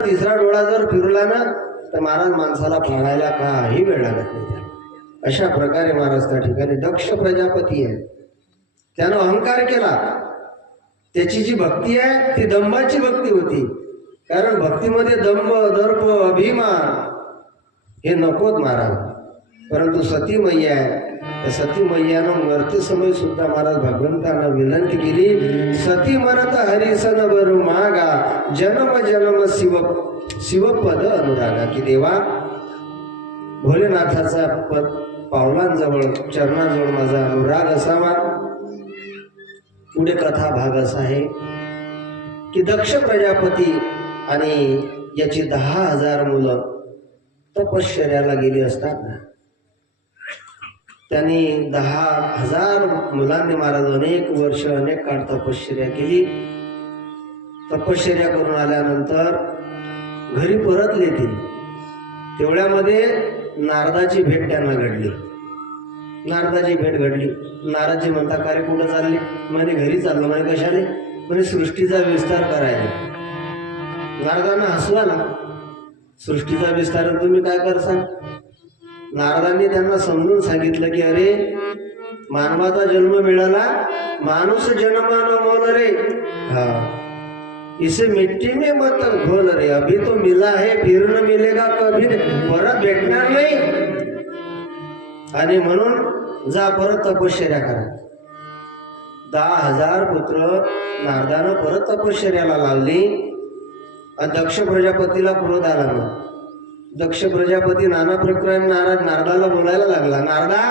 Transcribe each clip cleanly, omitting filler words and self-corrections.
तिसरा डोळा जर फिरला ना तर महाराज माणसाला पाळायला काही वेळ लागत नाही त्याला. अशा प्रकारे महाराज त्या ठिकाणी दक्ष प्रजापती आहे. त्यानं अहंकार केला. त्याची जी भक्ती आहे ती दंभाची भक्ती होती. कारण भक्तीमध्ये दंभ, दर्प, अभिमान हे नकोत महाराज. परंतु सती मैया आहे, त्या सती मैयानं मरते समय सुद्धा महाराज भगवंतांना विनंती केली, सती मरत हरिसन बरू मागा, जन्म जन्म शिवपद अनुरागा. की देवा, भोलेनाथाचा पद पावलांजवळ चरणाजवळ माझा अनुराग असावा. पुढे कथा भाग असा आहे की दक्ष प्रजापती आणि याची 10,000 मुलं तपश्चर्याला गेली असतात. त्यांनी 10,000 मुलांनी महाराज अनेक वर्ष अनेक काळ तपश्चर्या केली. तपश्चर्या करून आल्यानंतर घरी परतले ते. तेवढ्यामध्ये नारदाची भेट त्यांना घडली. नारदाची भेट घडली. नारदजी म्हणता, का रे कुठं चालले? म्हणे घरी चाललो. म्हणे कशाने? म्हणे सृष्टीचा विस्तार करायला. नारदांना हसला ना, सृष्टीचा विस्तार तुम्ही काय करसाल? नारदांनी त्यांना समजून सांगितलं की अरे, मानवाचा जन्म मिळाला, माणूस जन्मान मोल रे, हा इसे मिट्टी में मत घोल रे, अभी तो मिला है फिर न मिलेगा कभी, परत भेटणार नाही. आणि म्हणून जा परत तपश्चर्या करा. 10,000 पुत्र नारदानं परत तपश्चर्याला लावली. आणि दक्ष प्रजापतीला क्रोध आला. मग दक्ष प्रजापती नाना प्रकारे नारदाला बोलायला लागला, नारदा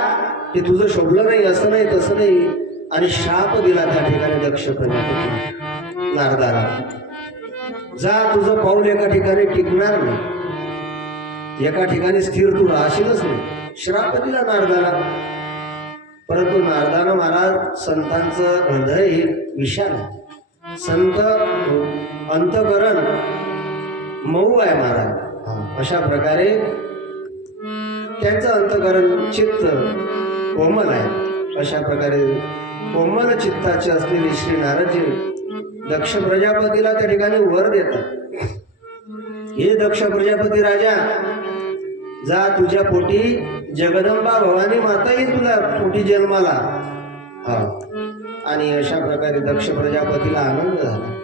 हे तुझं शोभलं नाही, असं नाही तसं नाही. आणि शाप दिला त्या ठिकाणी दक्ष प्रजापती नारदाला, जा तुझं पाऊल एका ठिकाणी टिकणार नाही, एका ठिकाणी स्थिर तू राहशीलच नाही. श्राप दिला नारदाला. परंतु नारदानं महाराज संतांचं हृदय हे विशाल आहे. संत अंतकरण मऊ आहे महाराज. अशा प्रकारे त्यांचं अंतकरण चित्त कोमल आहे. अशा प्रकारे कोमल चित्ताचे असलेले श्री नारदजी दक्ष प्रजापतीला त्या ठिकाणी वर देतात. हे दक्ष प्रजापती राजा, जा तुझ्या पोटी जगदंबा भवानी माता येईल तुला पोटी जन्माला. हा, आणि अशा प्रकारे दक्ष प्रजापतीला आनंद झाला.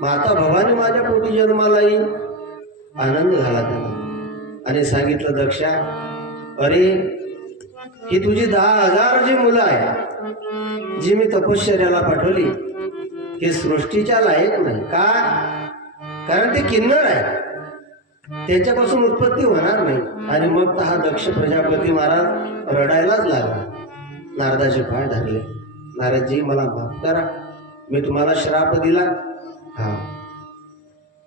माता भवानी माझ्या पोटी जन्माला येईल, आनंद झाला त्याला. आणि सांगितलं, दक्षा अरे, ही तुझी 10,000 जी मुलं आहे जी मी तपश्चर्याला पाठवली, हे सृष्टीच्या लायक नाही. का? कारण ते किन्नर आहे, त्यांच्यापासून उत्पत्ती होणार नाही. आणि मग हा दक्ष प्रजापती महाराज रडायलाच लागला. नारदाचे पाय धरले, नारदजी मला माफ करा, मी तुम्हाला श्राप दिला. हा,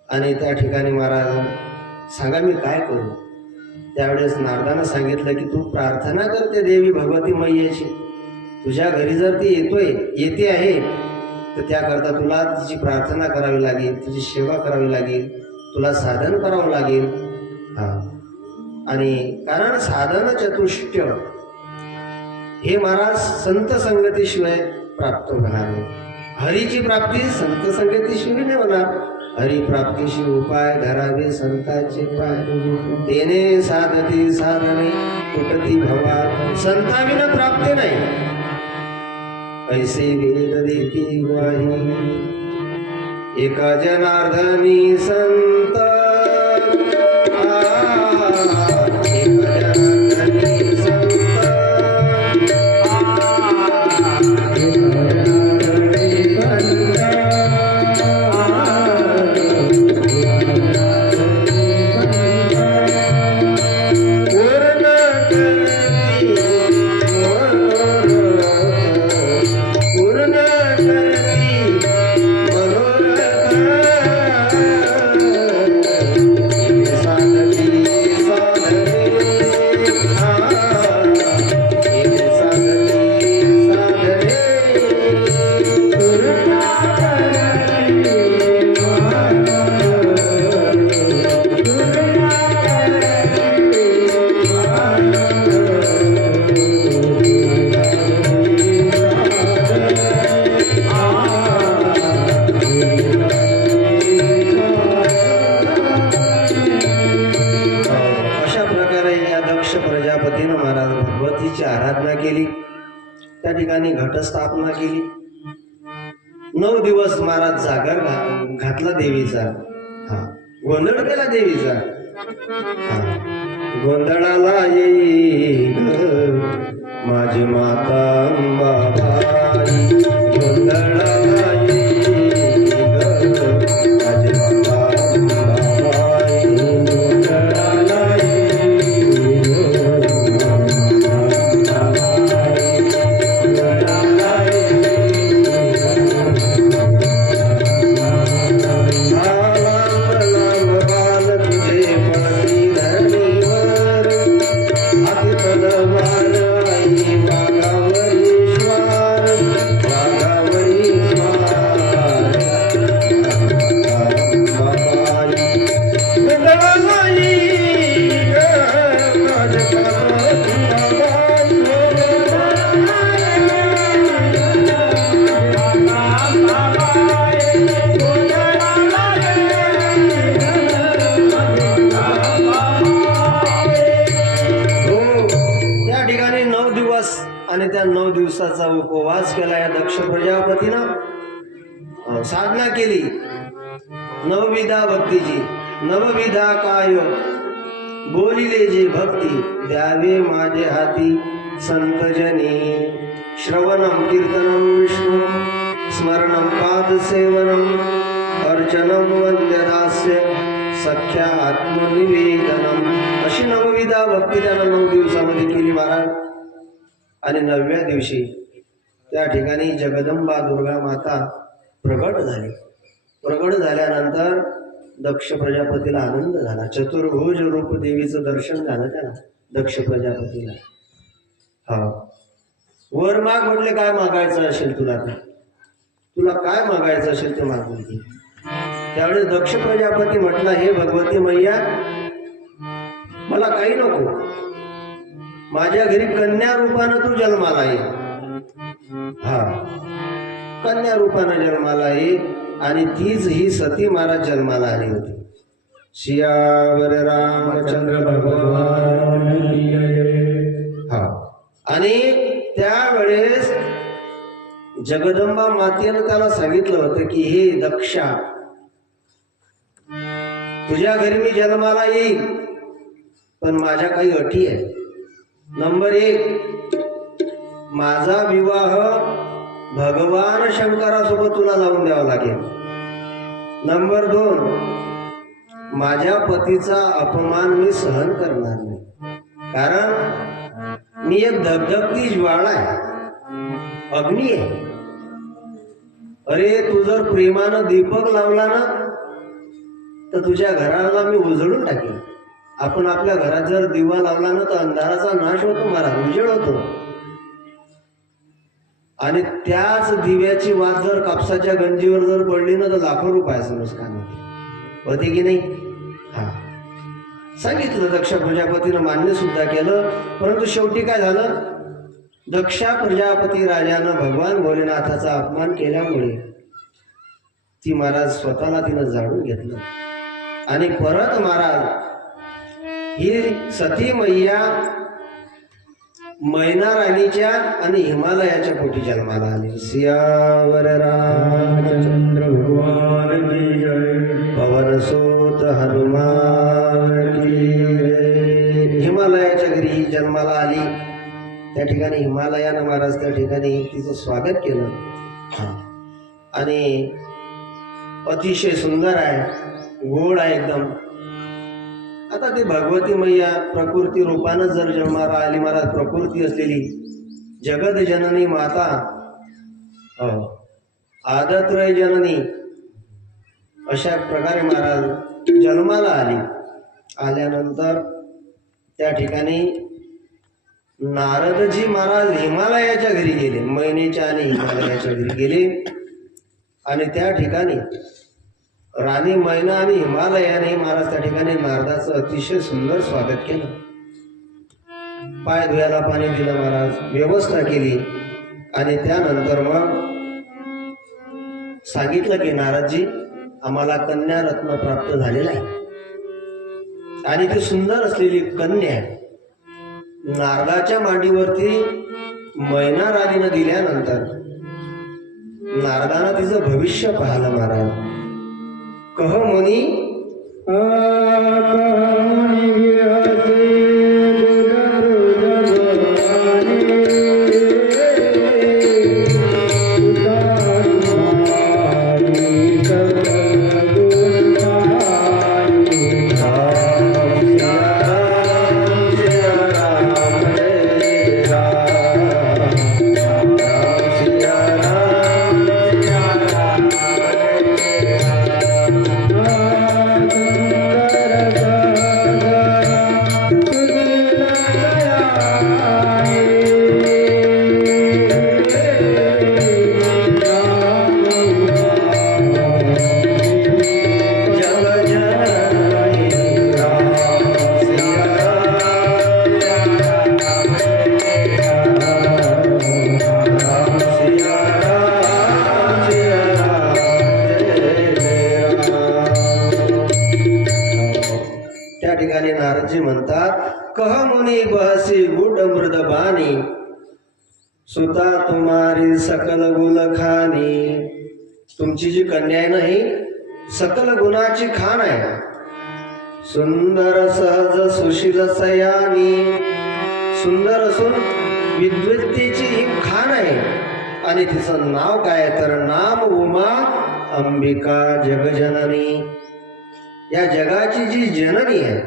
आणि त्या ठिकाणी महाराज सांगा मी काय करू? त्यावेळेस नारदानं सांगितलं की तू प्रार्थना करते देवी भगवती मैयाची, तुझ्या घरी जर ती येते आहे तर त्याकरता तुला तिची प्रार्थना करावी लागेल, तुझी सेवा करावी लागेल, तुला साधन करावं लागेल. हा, आणि कारण साधन चतुष्टय हे महाराज संत संगतीशिवाय प्राप्त होणार नाही. हरीची प्राप्ती संत संगतीशिवाय नाही होणार. हरी प्राप्तीशी उपाय धरावे संतांचे पाय, तेने साधती साधने कुटती भवा, संताविना प्राप्ती नाही. ऐसे वेद देती ग्वाही, एका जनार्दनी संत, ठिकाणी घटस्थापना केली. 9 दिवस महाराज जागर घातला देवीचा. गोंधळ केला देवीचा. गोंधळाला येई माझी माता अंबाबाई, गोंधळाला येई माझी माता अंबाबाई, गोंधळाला आणि त्या 9 दिवसाचा उपवास केला. या दक्ष प्रजापतीनं साधना केली नवविधा भक्तीची. नवविधा काय बोलिले जे भक्ती, द्यावे माझे हाती संतजनी. श्रवणं कीर्तनं विष्णू स्मरणं पादसेवनं, अर्चनं वंद्यदास्य सख्या आत्मनिवेदनम. अशी नवविधा भक्ती त्यानं 9 दिवसामध्ये केली महाराज. आणि 9व्या दिवशी त्या ठिकाणी जगदंबा दुर्गा माता प्रगट झाली. प्रगट झाल्यानंतर दक्ष प्रजापतीला आनंद झाला. चतुर्भुज रूप देवीचं दर्शन झालं त्याला दक्ष प्रजापतीला. वर माग म्हटले, काय मागायचं असेल तुला, तुला काय मागायचं असेल ते मागून घे. त्यावेळेस दक्ष प्रजापती म्हटला, हे भगवती मैया, मला काही नको, माझ्या घरी कन्या रूपानं तू जन्माला ये. कन्या रूपानं जन्माला ये. आणि तीच ही सती महाराज जन्माला आली होती. सियावर रामचंद्र भगवान. आणि त्यावेळेस जगदंबा मातेनं त्याला सांगितलं होतं की हे दक्षा, तुझ्या घरी मी जन्माला येईल, पण माझ्या काही अटी आहे. नंबर 1, माझा विवाह भगवान शंकरासोबत तुला लावून द्यावा लागेल. नंबर 2, माझ्या पतीचा अपमान मी सहन करणार नाही, कारण मी एक धगधगती ज्वाळा आहे, अग्नी आहे. अरे तू जर प्रेमानं दीपक लावला ना तर तुझ्या घराला मी उजळून टाकेन. आपण आपल्या घरात जर दिवा लावला ना तर अंधाराचा नाश होतो महाराज, उजेड होतो. आणि त्याच दिव्याची वात जर कापसाच्या गंजीवर जर पडली ना तर लाखो रुपयाचं नुकसान होते की नाही. सांगितलं दक्ष प्रजापतीनं, मान्य सुद्धा केलं. परंतु शेवटी काय झालं, दक्षा प्रजापती राजानं भगवान भोलेनाथाचा अपमान केल्यामुळे ती महाराज स्वतःला तिनं जाणून घेतलं. आणि परत महाराज ही सती मैया मैना राणीच्या आणि हिमालयाच्या पोटी जन्माला आली. सियावर रामचंद्र भगवान की जय, पवन सोत हनुमान की जय. हिमालयाच्या घरी ही जन्माला आली. त्या ठिकाणी हिमालयानं महाराज त्या ठिकाणी तिचं स्वागत केलं. आणि अतिशय सुंदर आहे, गोड आहे एकदम. आता ती भगवती मैया प्रकृती रूपानं जर जन्माला आली महाराज, प्रकृती असलेली जगत जननी माता, आदत्रय जननी, अशा प्रकारे महाराज जन्माला आली. आल्यानंतर त्या ठिकाणी नारदजी महाराज हिमालयाच्या घरी गेले, मैनेच्या आणि हिमालयाच्या घरी गेले. आणि त्या ठिकाणी राणी मैना आणि हिमालयाने महाराज त्या ठिकाणी नारदाचं अतिशय सुंदर स्वागत केलं. पाय धुयाला पाणी दिलं महाराज, व्यवस्था केली. आणि त्यानंतर मग सांगितलं की नारदजी, आम्हाला कन्या रत्न प्राप्त झालेला आहे. आणि ती सुंदर असलेली कन्या नारदाच्या मांडीवरती मैना राणीनं दिल्यानंतर नारदानं तिचं भविष्य पाहिलं महाराज. कह मुनी नारदजी म्हणतात, कह मुनी बहसी गुड मृद बानी, सुता तुम्हारी सकल गुल खानी. तुमची जी कन्या आहे ना ही सकल गुणाची खान आहे. सुंदर सहज सुशील सयानी, सुंदर असून विद्वत्तेची ही खान आहे. आणि तिचं नाव काय तर नाम उमा अंबिका जगजननी. या जगाची जी जननी आहे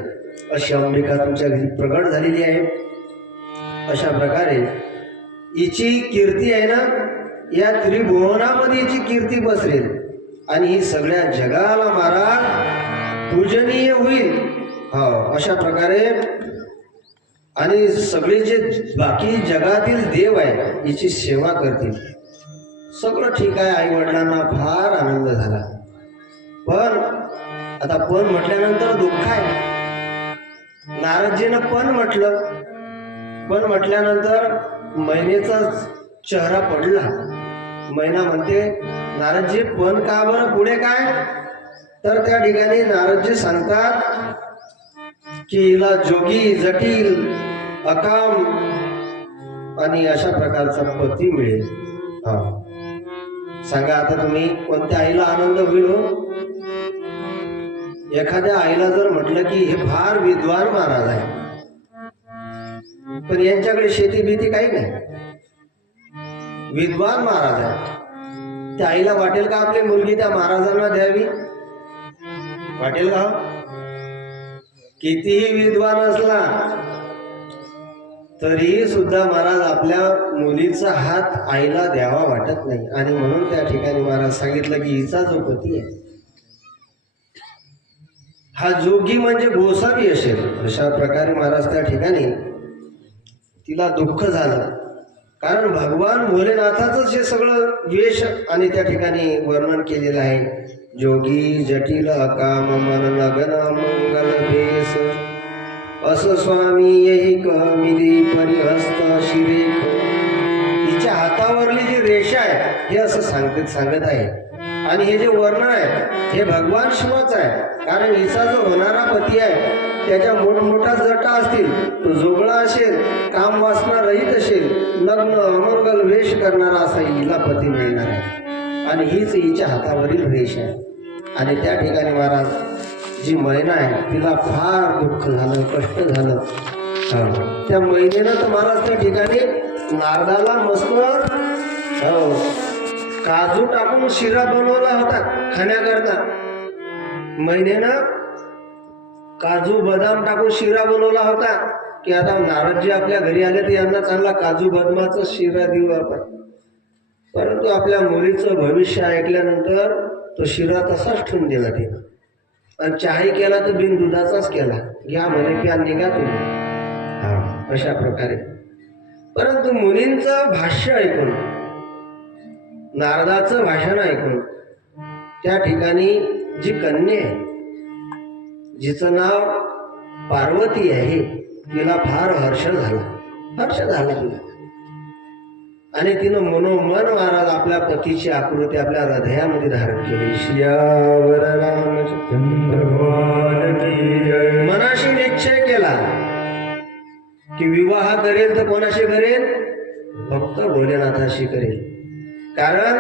अशी अंबिका तुमच्या घरी प्रगट झालेली आहे. अशा प्रकारे हिची कीर्ती आहे ना या त्रिभुवनामध्ये हिची कीर्ती पसरेल आणि ही सगळ्या जगाला महाराज पूजनीय होईल. हो अशा प्रकारे आणि सगळे जे बाकी जगातील देव आहे हिची सेवा करतील. सगळं ठीक आहे. आई वडिलांना फार आनंद झाला. पण आता पण म्हटल्यानंतर दुःख आहे. नारदजीनं पण म्हटलं. पण म्हटल्यानंतर मैनेचा चेहरा पडला. मैना म्हणते, नारदजी पण का बरं, पुढे काय? तर त्या ठिकाणी नारदजी सांगतात की हिला जोगी जटिल अकाम आणि अशा प्रकारचा पती मिळेल. हा सांगा आता तुम्ही कोणत्या आईला आनंद होईल हो? एखाद्या आईला जर म्हटलं की हे फार विद्वान महाराज आहे पण यांच्याकडे शेती भीती काही नाही, विद्वान महाराज आहे, त्या आईला वाटेल का आपली मुलगी त्या महाराजांना द्यावी? वाटेल का? कितीही विद्वान असला तरी सुद्धा महाराज आपल्या मुलीचा हात आईला द्यावा वाटत नाही. आणि म्हणून त्या ठिकाणी महाराज सांगितलं की हिचा जो पती आहे हा जोगी म्हणजे गोसावी असेल. अशा प्रकारे महाराज त्या ठिकाणी तिला दुःख झालं. कारण भगवान भोलेनाथाचंच हे सगळं वेश आणि त्या ठिकाणी वर्णन केलेलं आहे. जोगी जटिल अकाम मन लगन मंगल भेस, अस स्वामी यही कमिली परिहस्त शिरेख. हिच्या हातावरली जी रेषा आहे हे असं सांगत आहे. आणि हे जे वर्णन आहे हे भगवान शिवाचं आहे. कारण हिचा जो होणारा पती आहे त्याच्या मोठमोठ्या जटा असतील, तो जोगळा असेल, काम वासना रहित असेल, लग्न अमंगल वेश करणारा असा हिला पती मिळणार आहे. आणि हीच हिच्या हातावरील रेष आहे. आणि त्या ठिकाणी महाराज जी मैना आहे तिला फार दुःख झालं, कष्ट झालं. त्या मैनेनं तर महाराज त्या ठिकाणी नारदाला मस्त काजू टाकून शिरा बनवला होता खाण्याकरता. मैनेनं काजू बदाम टाकून शिरा बनवला होता की आता नारदजी आपल्या घरी आले तर यांना चांगला काजू बदामाचा शिरा देऊ आपण. परंतु आपल्या मुलीचं भविष्य ऐकल्यानंतर तो शिरा तसाच ठेवून दिला तिनं. आणि चहाही केला तर बिन दुधाचाच केला. घ्या म्हणे प्या निघा तुम्ही. हा अशा प्रकारे. परंतु मुलींचं भाष्य ऐकून, नारदाचं भाषण ऐकून त्या ठिकाणी जी कन्या आहे जिचं नाव पार्वती आहे तिला फार हर्ष झाला तिला. आणि तिनं मनोमन महाराज आपल्या पतीची आकृती आपल्या हृदयामध्ये धारण केली. श्यावर रामचंद्र मनाशी निश्चय केला की विवाह करेल तर कोणाशी करेल? फक्त भोलेनाथाशी करेल. कारण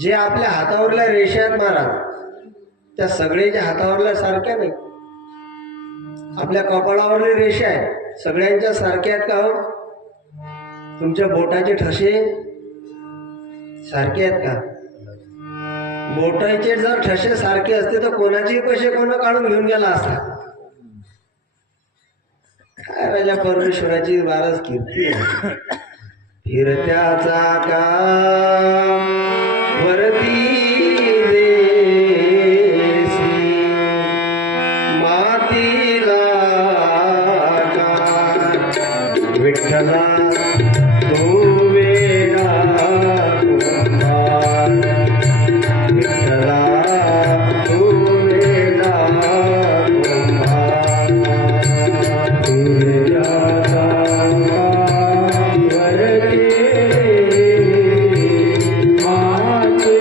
जे आपल्या हातावरल्या रेषा आहेत महाराज, त्या सगळ्याच्या हातावरल्या सारख्या नाही. आपल्या कपाळावरली रेषा आहे सगळ्यांच्या सारख्या आहेत का हो? तुमच्या बोटाचे ठसे सारखे आहेत का? बोटाचे जर ठसे सारखे असते तर कोणाचे पैसे कोण काढून घेऊन गेला असता. काय राजा परमेश्वराची बारच कीर्ती आहे. फिरत्या चाका वरती मातीला विठ्ठला तू वेडा कुंभार, विठ्ठला तू वेडा कुंभार. तुझ्या वरती मातीला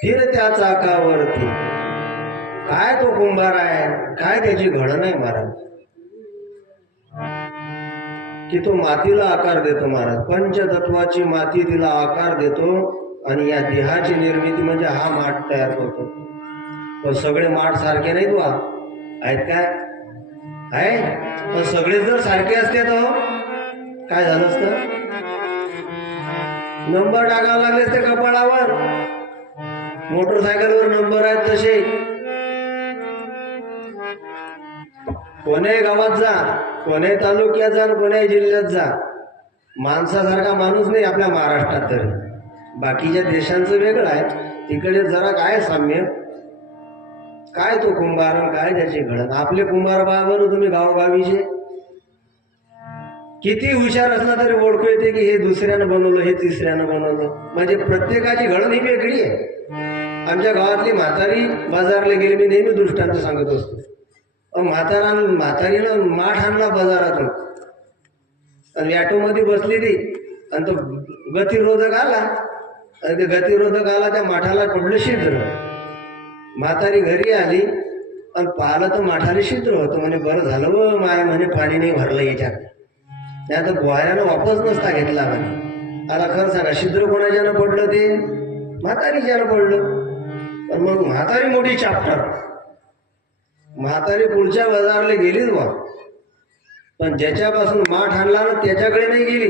फिरत्या चाकावरती. काय तो कुंभार आहे, काय त्याची घडण आहे महाराज, की तो मातीला आकार देतो महाराज. पंचतत्वाची माती तिला आकार देतो आणि या देहाची निर्मिती म्हणजे हा माठ तयार करतो. पण सगळे माठ सारखे नाहीत वा, आहेत काय आहे? पण सगळे जर सारखे असते तर काय झालं असतं? नंबर टाकावं लागले असते कपाळावर. मोटरसायकलवर नंबर आहेत तसे. कोण्याही गावात जा, कोण्याही तालुक्यात जा, कोण्याही जिल्ह्यात जा, माणसासारखा माणूस नाही आपल्या महाराष्ट्रात तरी. बाकीच्या देशांचं वेगळं आहे, तिकडे जरा काय साम्य. काय तो कुंभार, काय त्याची घडण. आपले कुंभार बरोबर तुम्ही गावोगावीचे किती हुशार असला तरी ओळखू येते की हे दुसऱ्यानं बनवलं, हे तिसऱ्यानं बनवलं. म्हणजे प्रत्येकाची घडण ही वेगळी आहे. आमच्या गावातली म्हातारी बाजारला गेली, मी नेहमी दृष्टांत सांगत असतो. म्हातारीनं माठ आणला बाजारातून आणि ॲटोमध्ये बसली ती आणि तो गतिरोधक आला आणि ते गतिरोधक आला त्या माठाला पडलं छिद्र. म्हातारी घरी आली आणि पाहिलं तर माठाला छिद्र होतं. म्हणे बरं झालं व माय, म्हणे पाणी नाही भरलं याच्यात, नाही आता बुहाऱ्यानं वापस नसता घेतला. म्हणे आता खरं सांगा छिद्र कोणाच्यानं पडलं? ते म्हातारीच्यानं पडलं. पण मग म्हातारी मोठी चाप्टर. म्हातारी पुढच्या बाजारला गेलीच बा, पण ज्याच्यापासून माठ आणला ना त्याच्याकडे नाही गेली,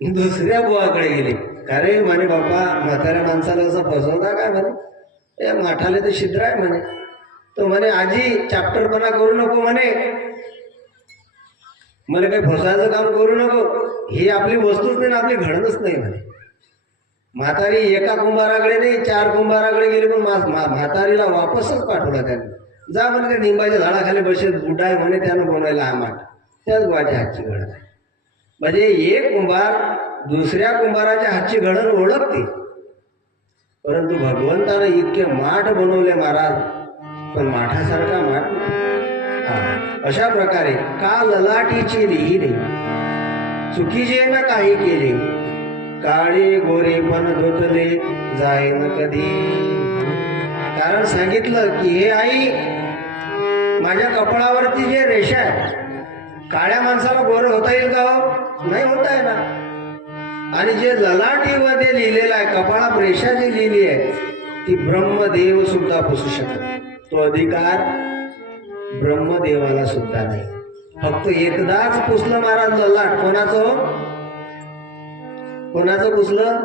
दुसऱ्या बुवाकडे गेली. का रे म्हणे बाबा, म्हाताऱ्या माणसाला असं फसवता काय? म्हणे या माठाला तर छिद्र आहे म्हणे. तो म्हणे आजी चॅप्टरपणा करू नको म्हणे, मला काही फसायचं काम करू नको. ही आपली वस्तूच नाही, आपली घडणच नाही म्हणे. म्हातारी एका कुंभाराकडे नाही 4 कुंभाराकडे गेली, पण म्हातारीला वापसच पाठवला त्याने. जा म्हणे त्या निंबाच्या झाडाखाली बसेल बुड्डा आहे म्हणे, त्यानं बनवायला हा माठ. त्याच बुवाच्या हातची घडण आहे. म्हणजे एक कुंभार दुसऱ्या कुंभाराच्या हातची घडण ओळखते. परंतु भगवंतानं इतके माठ बनवले महाराज, पण माठासारखा माठ. अशा प्रकारे का ललाटीची लिहिली, चुकीचे न काही केले, काळे गोरे पण धुतले जाय न कधी. कारण सांगितलं की हे आई, माझ्या कपाळावरती जे रेषा आहे, काळ्या माणसाला गोरं होता येईल का हो? नाही होता आहे ना. आणि जे ललाटीमध्ये लिहिलेलं आहे, कपाळात रेषा जी लिहिली आहे, ती ब्रह्मदेव सुद्धा पुसू शकत. तो अधिकार ब्रह्मदेवाला सुद्धा नाही. फक्त एकदाच पुसलं महाराज ललाट. कोणाचं? कोणाचं पुसलं?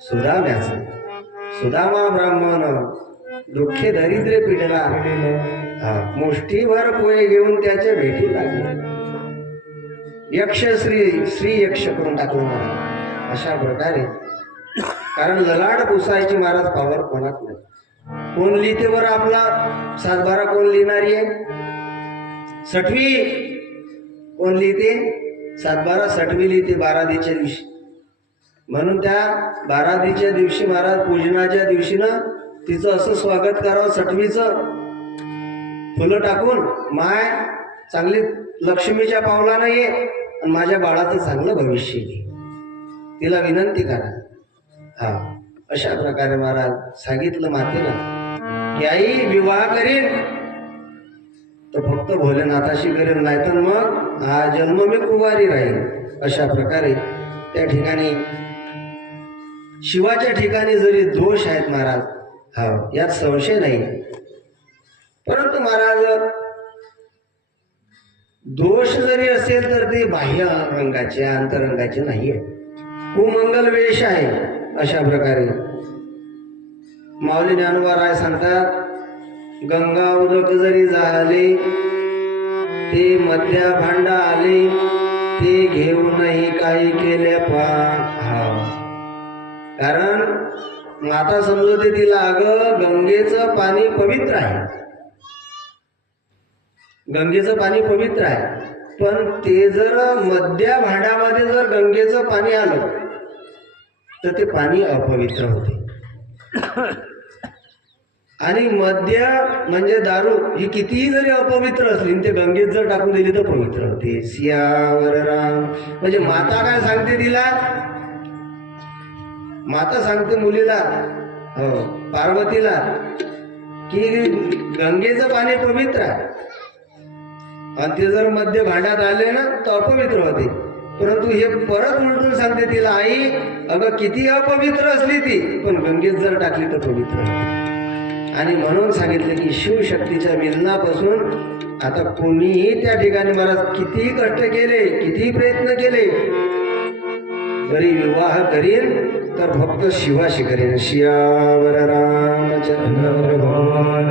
सुदाम्याचं. सुदामा ब्राह्मण दुःखे दरिद्रे पिढला, मुष्टीभर पोहे घेऊन त्याच्या भेटी लागले. यक्ष श्री यक्ष करून टाकलं. अशा प्रकारे कारण ललाट पुसायची महाराज पावर कोणात नाही. कोण लिहिते बरं आपला 7-12? कोण लिहिणारी आहे? सटवी कोण लिहिते? 7-12 सटवी लिहिते 12दीच्या दिवशी. म्हणून त्या 12दीच्या दिवशी महाराज पूजनाच्या दिवशी ना तिचं असं स्वागत करावं, सटवीचं फुलं टाकून, माय चांगली लक्ष्मीच्या पावलानं ये आणि माझ्या बाळाचं चांगलं भविष्य घे, तिला विनंती करा. हा, अशा प्रकारे महाराज सांगितलं मातेला की आई विवाह करीन तर फक्त भोलेनाथाशी करेन, नाही तर मग हा जन्म मी कुवारी राहील. अशा प्रकारे त्या ठिकाणी शिवाच्या ठिकाणी जरी दोष आहेत महाराज, हा यात संशय नाही, परंतु महाराज दोष जरी असेल तर ते बाह्य रंगाचे अंतरंगाचे नाहीये, कुमंगल वेश आहे. अशा प्रकारे माऊली ज्ञानोबा सांगतात, गंगा उदक जरी झाले ते मध्या भांडा आले, ते घेऊनही काही केले कारण माता समजवते तिला, अगं गंगेचं पाणी पवित्र आहे, गंगेचं पाणी पवित्र आहे, पण ते जर मध्या भांड्यामध्ये जर गंगेचं पाणी आलं तर ते पाणी अपवित्र होते. आणि मद्य म्हणजे दारू ही कितीही जरी अपवित्र असली ते गंगेत जर टाकून दिली तर पवित्र होते. सियावर राम. म्हणजे माता काय सांगते तिला, माता सांगते मुलीला, हो पार्वतीला, की गंगेचं पाणी पवित्र आहे आणि ते जर मध्य भांड्यात आले ना तर अपवित्र होते. परंतु हे परत उलटून सांगते तिला, आई अगं किती अपवित्र असली ती पण गंगेत जर टाकली तर पवित्र होते. आणि म्हणून सांगितले की शिवशक्तीच्या मिलनापासून आता कोणीही त्या ठिकाणी मला कितीही कष्ट केले, कितीही प्रयत्न केले तरी विवाह करीन तर फक्त शिवाशी करीन. शियावर रामचंद्र भगवान.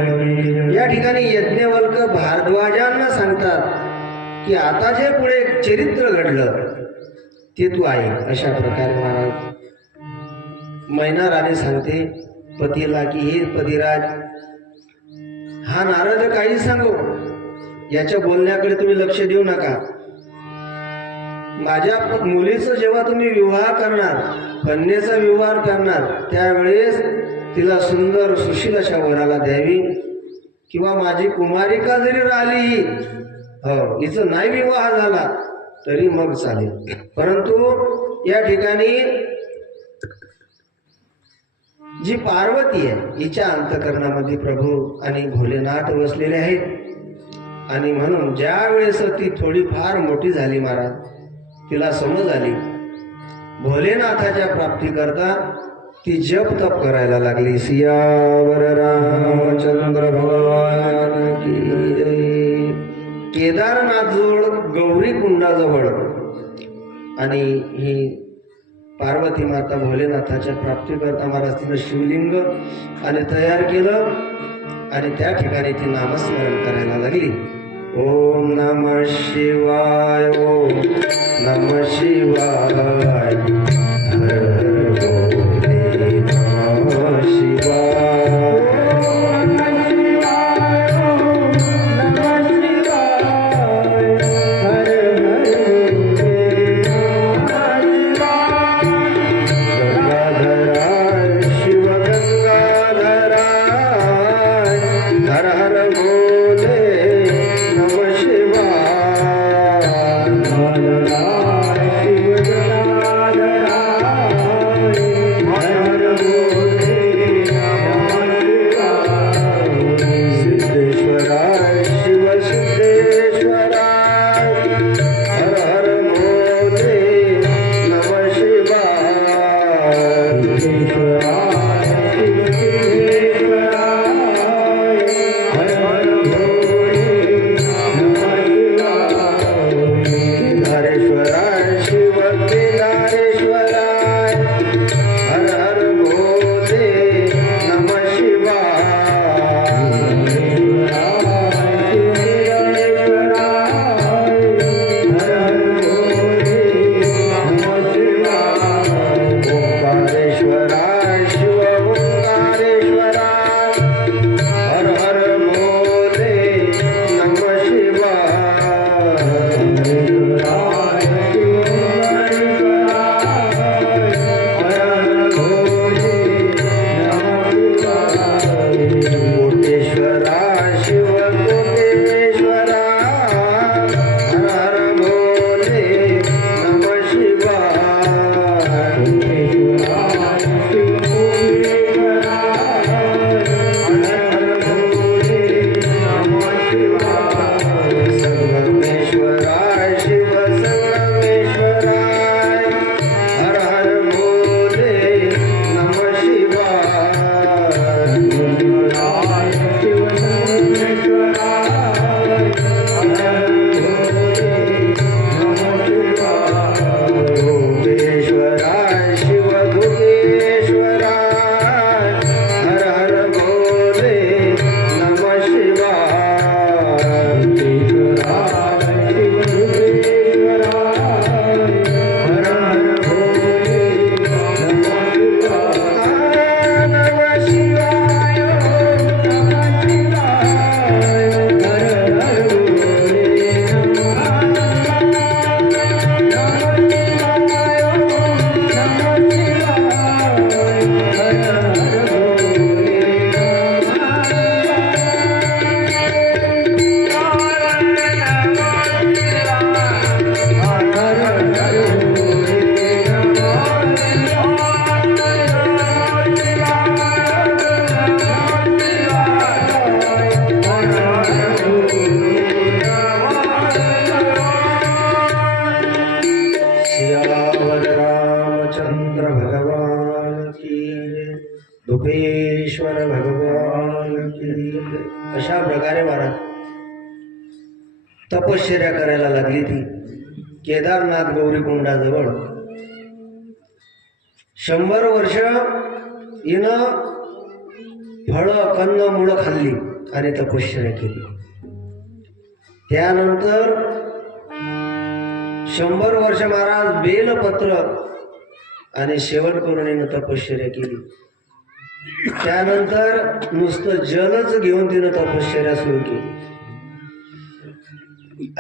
या ठिकाणी यज्ञवल्क भारद्वाजांना सांगतात की आता जे पुढे चरित्र घडलं ते तू आहे. अशा प्रकारे महाराज मैना राणी सांगते पतीला की हे पतिराज, हा नारद काही सांगो, याच्या बोलण्याकडे तुम्ही लक्ष देऊ नका. माझ्या मुलीचा जेव्हा तुम्ही विवाह करणार, कन्येचा विवाह करणार, त्यावेळेस तिला सुंदर सुशील अशा वराला द्यावी, किंवा माझी कुमारिका जरी राहिली, हो हिचं नाही विवाह झाला तरी मग चालेल. परंतु या ठिकाणी जी पार्वती आहे हिच्या अंतकरणामध्ये प्रभू आणि भोलेनाथ वसलेले आहेत. आणि म्हणून ज्या वेळेस ती थोडी फार मोठी झाली महाराज, तिला समज आली भोलेनाथाच्या प्राप्ती करता ती जप तप करायला लागली. सियावर रामचंद्र भगवान की जय. केदारनाथ जवळ गौरी कुंडाजवळ आणि ही पार्वती माता भोलेनाथाच्या प्राप्ती करता महाराज तिनं शिवलिंग आणि तयार केलं आणि त्या ठिकाणी ती नामस्मरण करायला लागली. ओम नमः शिवाय, ओम नमः शिवाय, हर हर भोले नमः शिवाय. रूपेश्वर भगवान की जय. अशा प्रकारे महाराज तपश्चर्या करायला लागली ती केदारनाथ गौरीकुंडाजवळ. 100 वर्ष हिनं फळं कन्न मुळं खाल्ली आणि तपश्चर्या केली. त्यानंतर 100 वर्ष महाराज बेलपत्र आणि शेवट करून हिनं तपश्चर्या केली. त्यानंतर नुसतं जलच घेऊन तिनं तपश्चर्या सुरू केली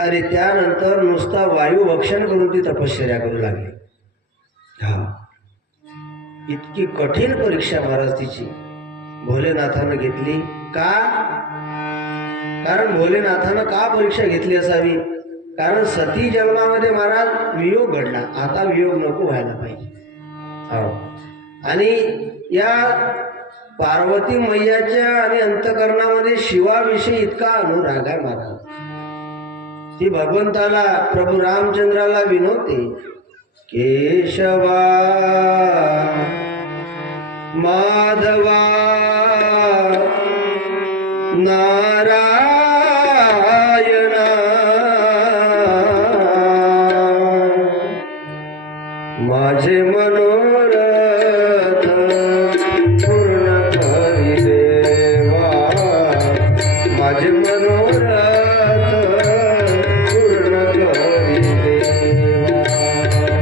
आणि त्यानंतर नुसता वायू भक्षण करून ती तपश्चर्या करू लागली. हा, इतकी कठीण परीक्षा महाराज तिची भोलेनाथानं घेतली. का? कारण भोलेनाथानं का परीक्षा घेतली असावी? कारण सती जन्मामध्ये महाराज वियोग घडला, आता वियोग नको व्हायला पाहिजे. हो, आणि या पार्वती मैयाच्या आणि अंतकरणामध्ये शिवाविषयी इतका अनुराग आहे महाराज. ती भगवंताला प्रभू रामचंद्राला विनवते, केशवा माधवा नारायणा माझे मनोरथ पूर्ण करी देवा, माझे मनोरथ पूर्ण करी देवा,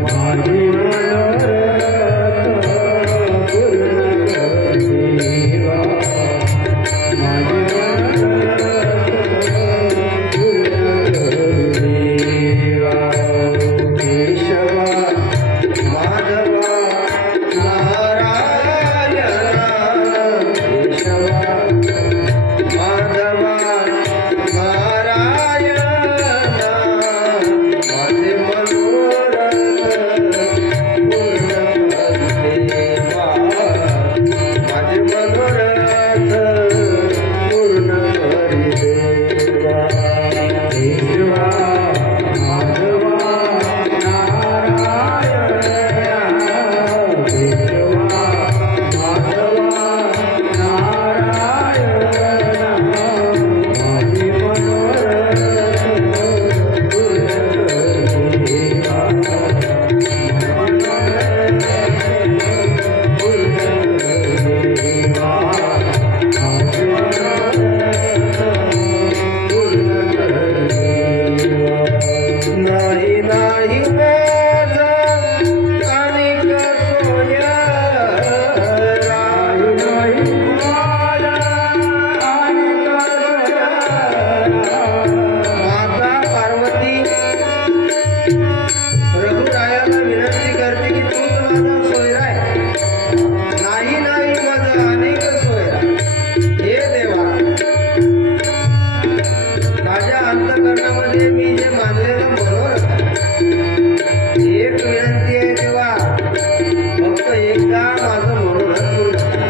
माझे मनोरथ पूर्ण करी देवा, माझे मनोरथ पूर्ण करी देवा. केशवा माधवा नारायणा, केशवा माधवा नारायणा माझे मनोरथ पूर्ण करी देवा, माझे मनोरथ पूर्ण करी देवा. केशवा माधवा नारायणा, केशवा माधवा नारायणा माझे मनोरथ पूर्ण करी देवा, नाही नाही माझा अनेक सोया, नाही नाही माझा अनेक सोया. माता पार्वती रघुरायाला विनंती करते की तूच माझा सोयरा आहे. नाही नाही माझा अनेक सोयरा. हे देवा, माझ्या अंतकरणामध्ये मी जे मानलेलं मनोरथ आहे, एक विनंती आहे देवा, फक्त एकदा माझं मनोरथ पूर्ण करा.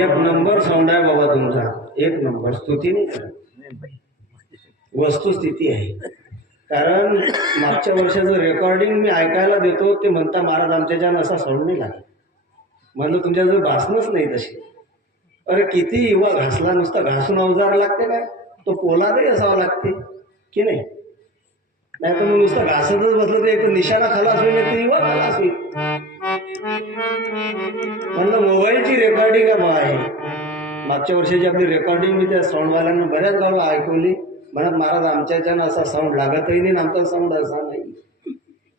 एक नंबर साऊंड आहे बाबा तुमचा, एक नंबर. स्तुती नाही करत, वस्तुस्थिती आहे. कारण मागच्या वर्षाचं रेकॉर्डिंग मी ऐकायला देतो, ते म्हणता महाराज आमच्याच्यानं असा साऊंड नाही लागला. म्हणलं तुमच्याजवळ भासणच नाही तशी. अरे किती युवा घासला, नुसता घासून अवजार लागते काय, तो पोलादही असावा लागते की नाही. नाही तर मग नुसतं घासतच बसलं तर एक निशाणा खलास होईल, एक युवा खलास होईल. म्हणलं मोबाईलची रेकॉर्डिंग आहे. मागच्या वर्षाची आपली रेकॉर्डिंग मी त्या साऊंडवाल्यांना बऱ्याच गावाला ऐकवली. म्हणत महाराज आमच्याच्यानं असा साऊंड लागतही नाही, आमचा साऊंड असा नाही.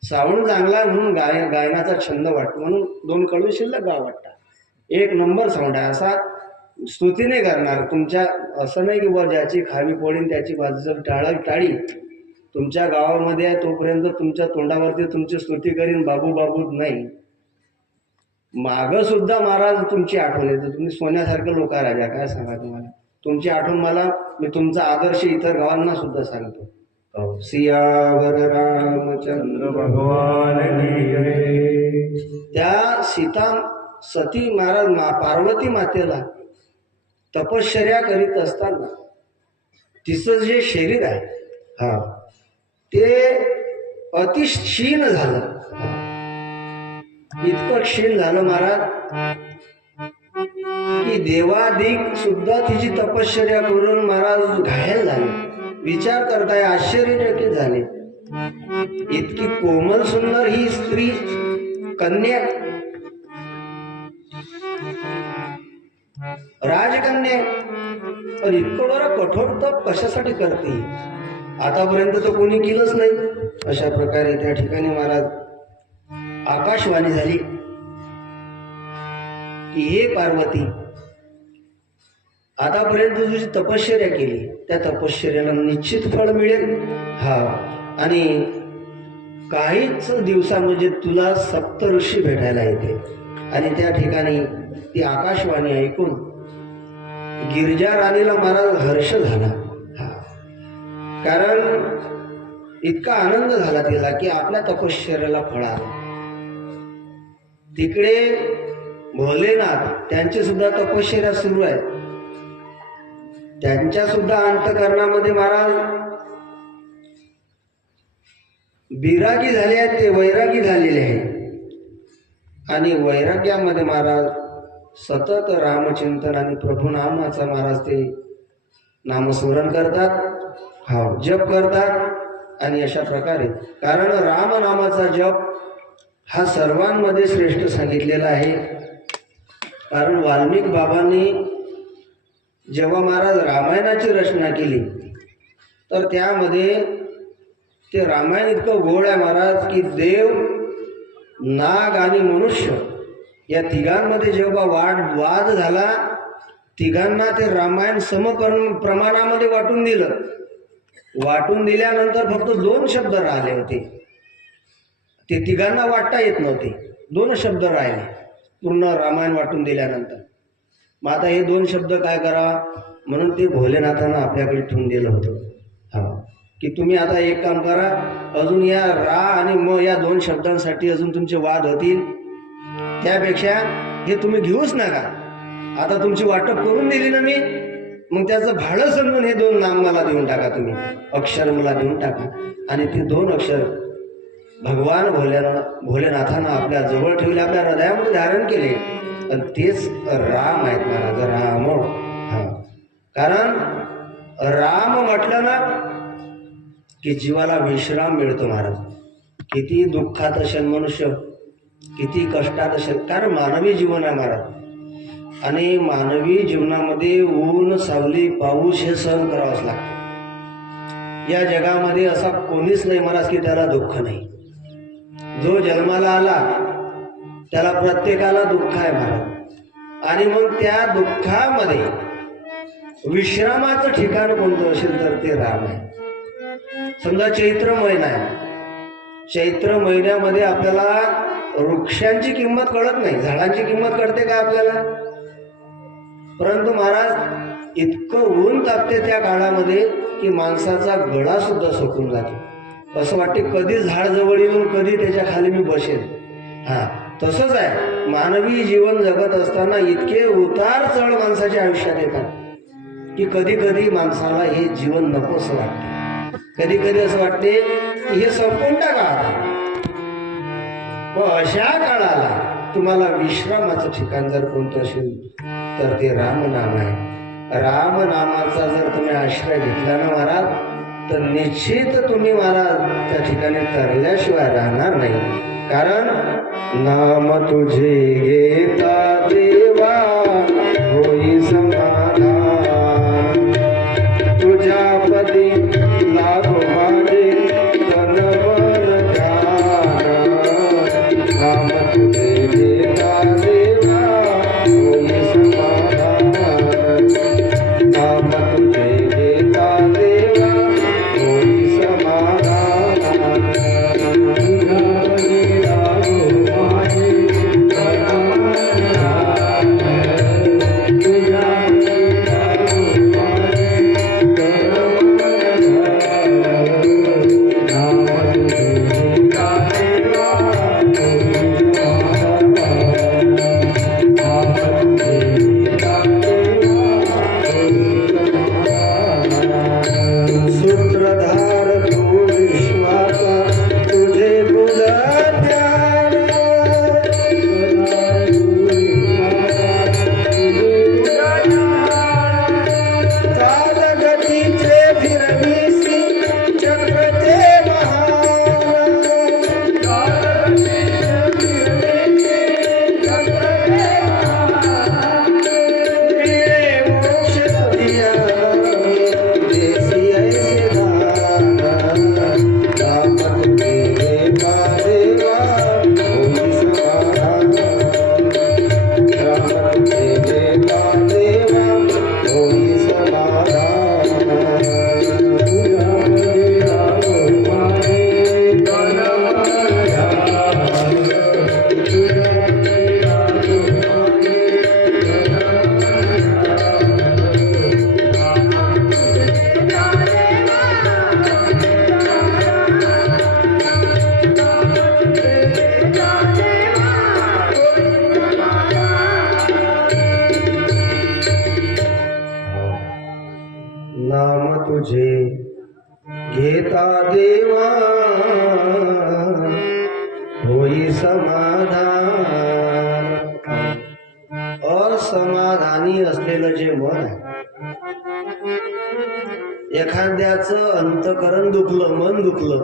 साऊंड चांगला म्हणून गायनाचा छंद वाटतो, म्हणून 2 कडू शिल्लक गाव वाटतात. एक नंबर साऊंड आहे. असा स्तुती नाही करणार तुमच्या, असं नाही की बुवा ज्याची खावी पोळीन त्याची बाजू टाळी. तुमच्या गावामध्ये आहे तोपर्यंत तुमच्या तोंडावरती तुमची स्तुती करीन, बाबू बाबू नाही. मागं सुद्धा महाराज तुमची आठवण येते. तुम्ही सोन्यासारखं लोक आहे राजा, काय सांगा तुम्हाला. तुमची आठवण मला, मी तुमचा आदर्श इतर गावांना सुद्धा सांगतो. सियावर रामचंद्र भगवान की जय. त्या सती महाराज पार्वती मातेला तपश्चर्या करीत असताना तिचं जे शरीर आहे ते अति क्षीण झालं. इतकं क्षीण झालं महाराज की देवादिक सुद्धा तिची तपश्चर्या करून महाराज घायल झाले. विचार करताय आश्चर्यचकित झाले. इतकी कोमल सुंदर ही स्त्री कन्या, राजकन्या, पण इतकं बरं कठोर तप कशासाठी करते आतापर्यंत तर कोणी केलंच नाही. अशा प्रकारे त्या ठिकाणी महाराज आकाशवाणी झाली की हे पार्वती, आतापर्यंत तुझी तपश्चर्या केली, त्या तपश्चर्याला निश्चित फळ मिळेल. आणि काहीच दिवसामध्ये तुला सप्त ऋषी भेटायला येते. आणि त्या ठिकाणी ती आकाशवाणी ऐकून गिरिजा राणीला महाराज हर्ष झाला. कारण इतका आनंद झाला तिला की आपल्या तपश्चर्याला फळ आलं. तिकडे भोलेनाथ त्यांची सुद्धा तपश्चर्या सुरू आहे. त्यांच्या सुद्धा अंतकरणामध्ये महाराज बिरागी झाले आहेत, ते वैरागी झालेले आहेत. आणि वैराग्यामध्ये महाराज सतत रामचिंतन आणि प्रभुनामाचा महाराज ते नामस्मरण करतात, जप करतात. आणि अशा प्रकारे, कारण रामनामाचा जप हा सर्वांमध्ये श्रेष्ठ सांगितलेला आहे. कारण वाल्मिक बाबांनी जेव्हा महाराज रामायणाची रचना केली तर त्यामध्ये ते रामायण इतकं गोड आहे महाराज की देव, नाग आणि मनुष्य या तिघांमध्ये जेव्हा वाद झाला, तिघांना ते रामायण प्रमाणामध्ये वाटून दिलं. वाटून दिल्यानंतर फक्त 2 शब्द राहिले होते. ते तिघांना वाटता येत नव्हते. 2 शब्द राहिले पूर्ण रामायण वाटून दिल्यानंतर. मग आता हे 2 शब्द काय करा म्हणून ते भोलेनाथानं आपल्याकडे ठेवून दिलं होतं की तुम्ही आता एक काम करा, अजून या रा आणि म या 2 शब्दांसाठी अजून तुमचे वाद होतील, त्यापेक्षा हे तुम्ही घेऊच नका. आता तुमची वाटप करून दिली ना मी, मग त्याचं भाडं समजून हे 2 नाम मला देऊन टाका, तुम्ही अक्षर मला देऊन टाका. आणि ते 2 अक्षर भगवान भोलेनाथानं आपल्या जवळ ठेवले, आपल्या हृदयामध्ये धारण केले. आणि तेच राम आहेत महाराज, राम. कारण राम म्हटलं ना की जीवाला विश्राम मिळतो महाराज. किती दुःखात असेल मनुष्य, किती कष्टात असेल, कारण मानवी जीवन आहे महाराज. आणि मानवी जीवनामध्ये ऊन, सावली, पाऊस हे सहन करावंच लागतं. या जगामध्ये असा कोणीच नाही महाराज की त्याला दुःख नाही. जो जन्माला आला त्याला प्रत्येकाला दुःख आहे महाराज. आणि मग त्या दुःखामध्ये विश्रामाचं ठिकाण कोणतं असेल तर ते राम आहे. समजा चैत्र महिना आहे, चैत्र महिन्यामध्ये आपल्याला वृक्षांची किंमत कळत नाही, झाडांची किंमत कळते का आपल्याला? परंतु महाराज इतकं ऊन तापते त्या काळामध्ये की माणसाचा गळा सुद्धा सुकून जातो. असं वाटते कधी झाड जवळ येऊन कधी त्याच्या खाली मी बसेल. तसंच आहे, मानवी जीवन जगत असताना इतके उतार चढ माणसाच्या आयुष्यात येतात की कधी कधी माणसाला हे जीवन नकोसं वाटते. कधी कधी असं वाटते की हे संपून टाका. व अशा काळाला तुम्हाला विश्रामाचं ठिकाण जर कोणतं असेल तर ते रामनाम आहे. रामनामाचा जर तुम्ही आश्रय घेतला ना महाराज, तर निश्चित तुम्ही महाराज त्या ठिकाणी तरल्याशिवाय राहणार नाही. कारण नाम तुझे घेता देवा होई समाधान, तुझ्या पदी लागो माझे तन मन ध्यान. नाम तुझे घेता देवा होई समाधान, नाम तुझे घेता देवा होई समाधान. नाम तुझे घेता देवा होई समाधान. असमाधानी असलेलं जे मन आहे, एखाद्याचं अंतकरण दुखलं, मन दुखलं,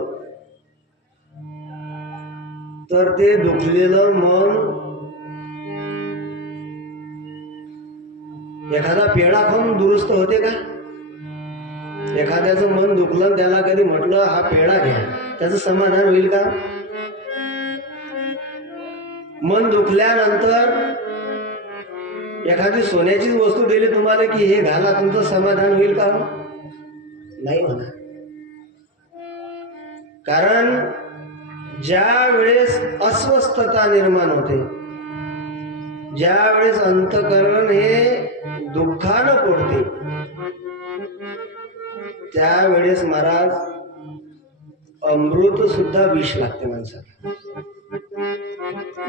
तर ते दुखलेलं मन एखादा पेढा खाऊन दुरुस्त होते का? एखाद्याचं मन दुखलं, त्याला कधी म्हटलं हा पेढा घ्या, त्याचं समाधान होईल का? मन दुखल्यानंतर एखादी सोन्याचीच वस्तू दिली तुम्हाला की हे घाला, तुमचं समाधान होईल का? नाही होणार. कारण ज्या वेळेस अस्वस्थता निर्माण होते, ज्या वेळेस अंतःकरण हे दुःखानं पडते, त्यावेळेस महाराज अमृत सुद्धा विष लागते माणसाला.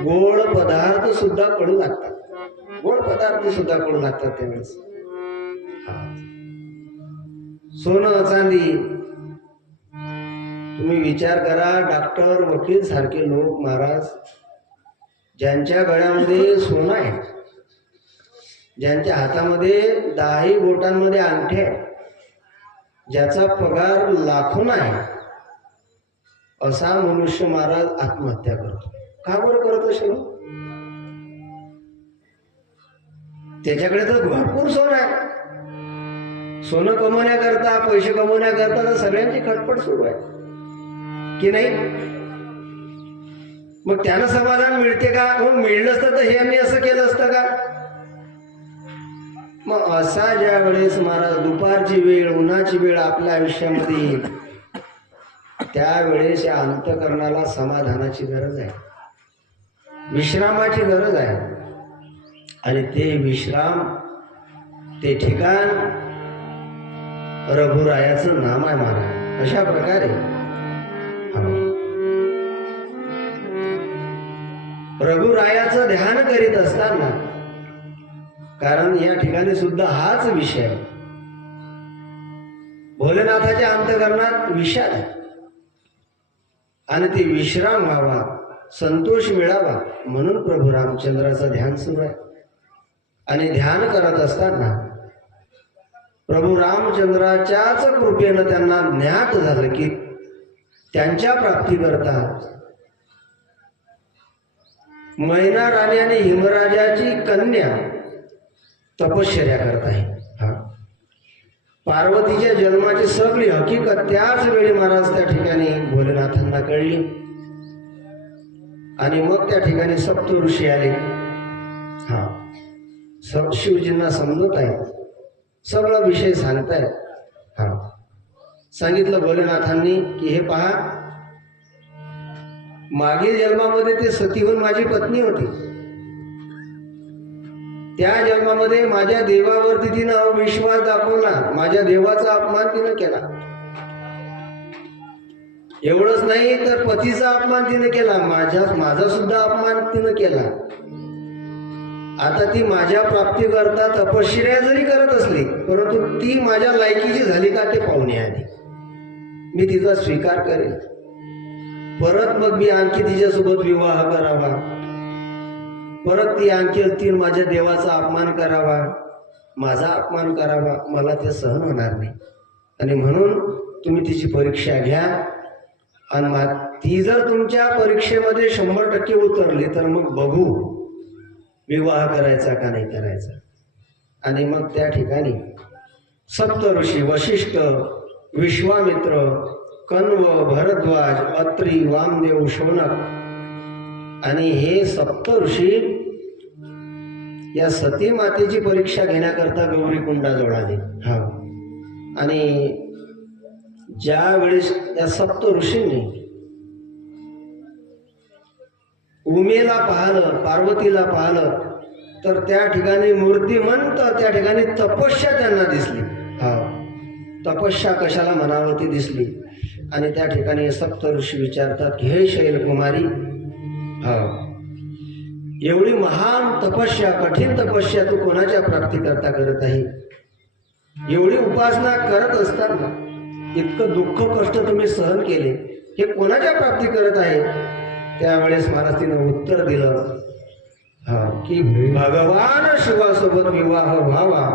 गोड पदार्थ सुद्धा कडू लागतात, गोड पदार्थ सुद्धा कडू लागतात त्यावेळेस. सोनं चांदी, तुम्ही विचार करा, डॉक्टर वकील सारखे लोक महाराज, ज्यांच्या गळ्यामध्ये सोनं आहे, ज्यांच्या हातामध्ये 10 बोटांमध्ये अंगठे आहे, ज्याचा पगार लाखोना आहे, असा मनुष्य महाराज आत्महत्या करतो. का बरं करत असेल? त्याच्याकडे तर भरपूर सोनं आहे. सोनं कमवण्याकरता, पैसे कमवण्याकरता तर सगळ्यांची खटपट सुरू आहे की नाही? मग त्यानं समाधान मिळते का? मग मिळलं असतं तर हे असं केलं असतं का? मग असा ज्या वेळेस महाराज दुपारची वेळ, उन्हाची वेळ आपल्या आयुष्यामध्ये येईल, त्यावेळेस या अंतःकरणाला समाधानाची गरज आहे, विश्रामाची गरज आहे. आणि ते विश्राम, ते ठिकाण रघुरायाचं नाम आहे महाराज. अशा प्रकारे रघुरायाचं ध्यान करीत असताना, कारण या ठिकाणी सुद्धा हाच विषय आहे, भोलेनाथाच्या अंतःकरणात विषाद आहे आणि ते विश्राम व्हावा, संतोष मिळावा म्हणून प्रभू रामचंद्राचं ध्यान सुरू आहे. आणि ध्यान करत असताना प्रभू रामचंद्राच्याच कृपेनं त्यांना ज्ञात झालं की त्यांच्या प्राप्तीकरता मैना राणी आणि हिमराजाची कन्या तपश्चर्या करत आहे. पार्वतीच्या जन्माची सगळी हकीकत त्याच वेळी महाराज त्या ठिकाणी भोलेनाथांना कळली आणि मग त्या ठिकाणी सप्त ऋषी आले. शिवजींना समजत आहे, सगळा विषय सांगताय. सांगितलं भोलेनाथांनी की हे पहा, मागील जन्मामध्ये ते सतीहून माझी पत्नी होती, त्या जन्मामध्ये माझ्या देवावरती तिनं अविश्वास दाखवला, माझ्या देवाचा अपमान तिनं केला. एवढंच नाही तर पतीचा अपमान तिने केला, माझा सुद्धा अपमान तिनं केला. आता ती माझ्या प्राप्तीकरता तपश्चर्या जरी करत असली, परंतु ती माझ्या लायकीची झाली का ते पाहुणे आधी मी तिचा स्वीकार करेल. परत मग मी आणखी तिच्यासोबत विवाह करावा, परत ती आणखी ती माझ्या देवाचा अपमान करावा, माझा अपमान करावा, मला ते सहन होणार नाही. आणि म्हणून तुम्ही तिची परीक्षा घ्या आणि ती जर तुमच्या परीक्षेमध्ये 100% उतरली तर मग बघू विवाह करायचा का नाही करायचा. आणि मग त्या ठिकाणी सप्त ऋषी वशिष्ठ, विश्वामित्र, कण्व, भरद्वाज, अत्री, वामदेव, शौनक आणि हे सप्त ऋषी या सती मातेची परीक्षा घेण्याकरता गौरीकुंडाजवळ आले. आणि ज्या वेळेस त्या सप्त ऋषींनी उमेला पाहिलं, पार्वतीला पाहिलं, तर त्या ठिकाणी मूर्तिमंत त्या ठिकाणी तपस्या त्यांना दिसली. तपस्या कशाला म्हणावं ती दिसली. आणि त्या ठिकाणी सप्त ऋषी विचारतात की हे शैलकुमारी, एवढी महान तपस्या, कठीण तपस्या तू कोणाच्या प्राप्तीकरता करत आहे? एवढी उपासना करत असताना इतकं दुःख कष्ट तुम्ही सहन केले, हे कोणाच्या प्राप्ती करत आहे? त्यावेळेस महाराजांनी उत्तर दिलं की भगवान शिवासोबत विवाह व्हावा.